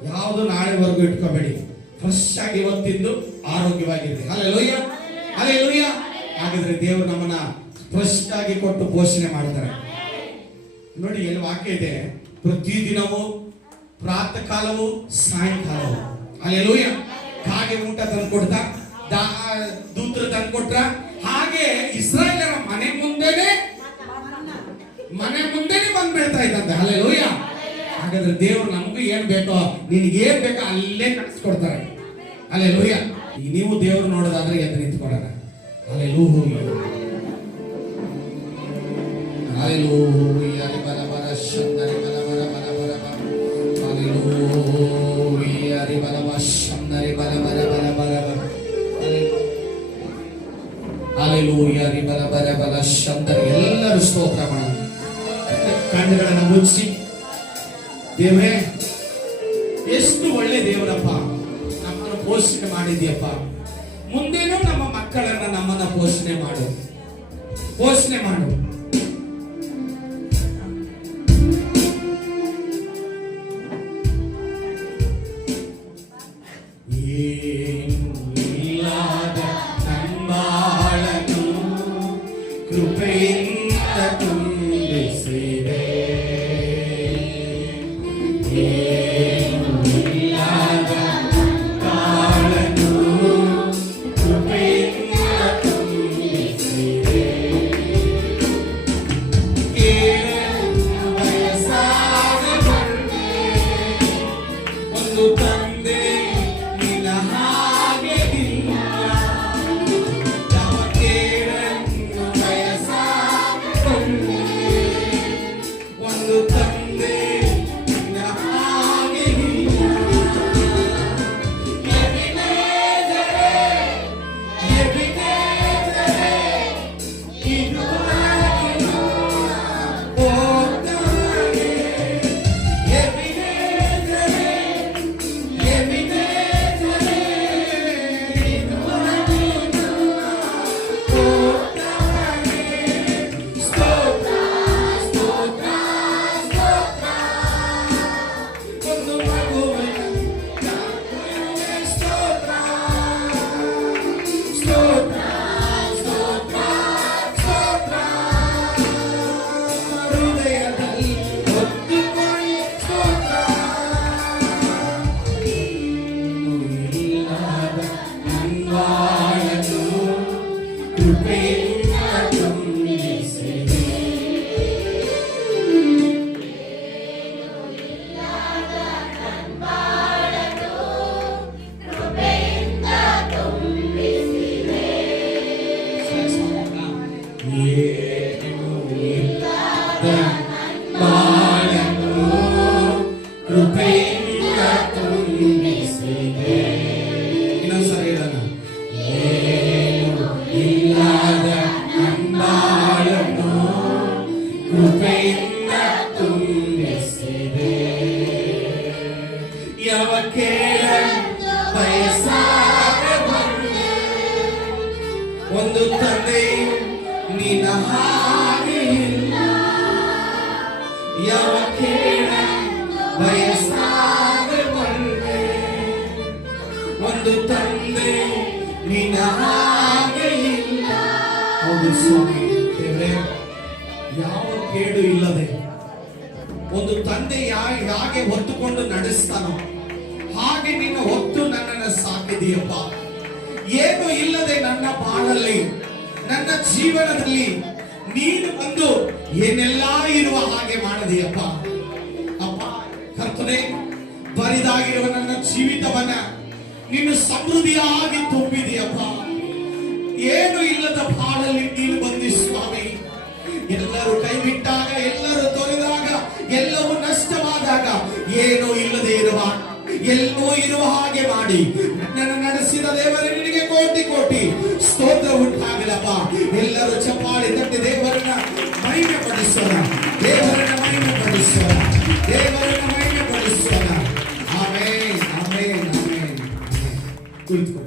ಯಾವುದು ನಾಳೆವರೆಗೂ ಇಟ್ಕೋಬೇಡಿ. ಫ್ರೆಶ್ ಆಗಿ ಇವತ್ತಿಂದು ಆರೋಗ್ಯವಾಗಿರಿ. ಹಲ್ಲೆಲೂಯ. ಹಲ್ಲೆಲೂಯ. ಹಾಗಾದ್ರೆ ದೇವರು ನಮ್ಮನ್ನ ಫ್ರೆಶ್ ಆಗಿ ಕೊಟ್ಟು ಪೋಷಣೆ ಮಾಡ್ತಾರೆ. ನೋಡಿ, ಎಲ್ಲಿ ವಾಕ್ಯ ಇದೆ? ಪ್ರತಿದಿನವೂ ಪ್ರಾತಃ ಕಾಲವು ಸಾಯಂಕಾಲವು. ಹಲ್ಲೆಲೂಯ. ಹಾಗೆ ಊಟ ತಂದು ಕೊಡ್ತಾ, ದೂತರು ತಂದು ಕೊಟ್ರ. ಹಾಗೆ ಇಸ್ರಾಯೇಲರ ಮನೆ ಮುಂದೆನೆ ಬಂದ್ಬಿಡ್ತಾ ಇದ್ದಂತೆ. ಹಲ್ಲೆಲೂಯ. ಹಾಗಾದ್ರೆ ದೇವರು ನಮಗೂ ಏನ್ ಬೇಕೋ, ನಿನಗೆ ಏನ್ ಬೇಕೋ ಅಲ್ಲೇ ಕಳಿಸ್ಕೊಡ್ತಾರೆ. ಹಲ್ಲೆಲೂಯ. ಈಗ ನೀವು ದೇವರು ನೋಡೋದಾದ್ರೆ ಎದ್ದು ನಿಂತ್ಕೊಳ್ಳೋಣ. ಹಲ್ಲೆಲೂಯ. ಹಲ್ಲೆಲೂಯ. ಬರ ಬರ ಶಂದರಿ ಬರ ಬರ ಬರ ಬರ ಬರ. ಹಲ್ಲೆಲೂಯ. ಹರಿ ಬರ ಬರ ಶಂದರಿ ಬರ ಬರ ಬರ ಬರ ಬರ. ಹಲ್ಲೆಲೂಯ. ಹರಿ ಬರ ಬರ ಬರ ಶಂದರಿ. ಎಲ್ಲರೂ ಸ್ತೋತ್ರ ಮಾಡೋಣ. ಕಣ್ಣುಗಳನ್ನು ಮುಚ್ಚಿ, ದೇವರೇ ಎಷ್ಟು ಒಳ್ಳೆ ದೇವರಪ್ಪ, ನಮ್ಮನ್ನು ಪೋಷಣೆ ಮಾಡಿದ್ಯಪ್ಪ. ಮುಂದೇನೂ ನಮ್ಮ ಮಕ್ಕಳನ್ನ ನಮ್ಮನ್ನ ಪೋಷಣೆ ಮಾಡು. ಏನು ಇಲ್ಲದ ನಂಬಾಳನು ಕೃಪೆಯಿಂದ ತುಂಬಿಸಿದೆ. ಏನು ಇಲ್ಲದ ಕಾಳನು ಕೃಪೆಯಿಂದ ತುಂಬಿಸಿದೆ. ಕೇಳಲು ಬಯಸಾದ ಒಂದು ತಂದೆ ನಿನ್ನ ಹಾಗೆ ಇಲ್ಲ. ಯಾವ ಕೇಳಲು ಬಯಸಾದ ಒಂದು ತಂದೆ ನಿನ್ನ ಹಾಗೆ ಇಲ್ಲ. ಎಬಿನೇಜರೇ, ಇದುವರೆಗೂ ಹೋಗ್ತಾನೆ. ಎಬಿನೇಜರೇ, ಇದುವರೆಗೂ ಹೋಗ್ತಾನೆ. ಸ್ತೋತ್ರ, ಸ್ತೋತ್ರ, ಸ್ತೋತ್ರ. ಒಂದು ಮಗುವಿನ ಸ್ತೋತ್ರ, ಸ್ತೋತ್ರ, ಸ್ತೋತ್ರ, ಸ್ತೋತ್ರ. ಹೃದಯದಲ್ಲಿ ಹೊತ್ತುಕೊಳ್ಳಿ ಸ್ತೋತ್ರ. ಇಲ್ಲದ ನಂಬಾಳನು ಕೃಪೆಯಿಂದ ತುಂಬಿಸಿದೆ. ಏನು ಇಲ್ಲದ ನಂಬಾಳನು ಕೃಪೆಯಿಂದ ತುಂಬಿಸಿದೆ. ಇನ್ನೊಂದ್ಸರಿ ಹೇಳೋಣ. ಏನು ಇಲ್ಲದ ನಂಬಾಳನು ಕೃಪೆಯಿಂದ ತುಂಬಿಸಿದೆ. ಯಾವ ಕೇಳಲು ಬಯಸಾದ ಒಂದು ತಂದೆಯು ನಿನ್ನ ಹಾಗೆ ಇಲ್ಲ. ಯಾವ ಕೇಳಲು ಬಯಸಾದ ಒಂದು ತಂದೆ ನಿನ್ನ ಹಾಗೆ ಇಲ್ಲ. ಹೌದು ಸ್ವಾಮಿ ದೇವರೇ, ಯಾವ ಕೇಡು ಇಲ್ಲದೆ ಒಂದು ತಂದೆ ಹೇಗೆ ಹೊತ್ತುಕೊಂಡು ನಡೆಸ್ತಾನೋ ಹಾಗೆ ನಿನ್ನ ಹೊತ್ತು ನನ್ನನ್ನು ಸಾಕಿದೆಯಪ್ಪ. ಏನು ಇಲ್ಲದೆ ನನ್ನ ಬಾಳಲ್ಲಿ, ನನ್ನ ಜೀವನದಲ್ಲಿ ನೀನು ಬಂದು ಏನೆಲ್ಲ ಇರುವ ಹಾಗೆ ಮಾಡಿದೆಯಪ್ಪ. ಅಪ್ಪ ಕರ್ತನೇ, ಬರಿದಾಗಿರುವ ನನ್ನ ಜೀವಿತವನ್ನ ನೀನು ಸಮೃದ್ಧಿಯಾಗಿ ತುಂಬಿದೆಯಪ್ಪ. ಏನು ಇಲ್ಲದ ಬಾಳಲ್ಲಿ ನೀನು ಬಂದಿ ಸ್ವಾಮಿ. ಎಲ್ಲರೂ ಕೈ ಬಿಟ್ಟಾಗ, ಎಲ್ಲರೂ ತೊರೆದಾಗ, ಎಲ್ಲವೂ ನಷ್ಟವಾದಾಗ, ಏನೂ ಇಲ್ಲದೆ ಇರುವ, ಎಲ್ಲವೂ ಇರುವ ಹಾಗೆ ಮಾಡಿ ನನ್ನನ್ನು ನಡೆಸಿದ ದೇವರೇ ನಿನಗೆ ಕೋಟಿ ಕೋಟಿ ಸ್ತೋತ್ರ ಉಂಟಾಗಲಪ್ಪ. ಎಲ್ಲರೂ ಚಪ್ಪಾಳೆ ತಟ್ಟಿ ದೇವರನ್ನ ಮಹಿಮೆ ಪಡಿಸೋಣ, ದೇವರನ್ನ ಮಹಿಮೆ ಪಡಿಸೋಣ, ದೇವರನ್ನ ಮಹಿಮೆ ಪಡಿಸೋಣ. ಆಮೆನ್, ಆಮೆನ್, ಆಮೆನ್. ಕುಳಿತುಕೊಳ್ಳಿ.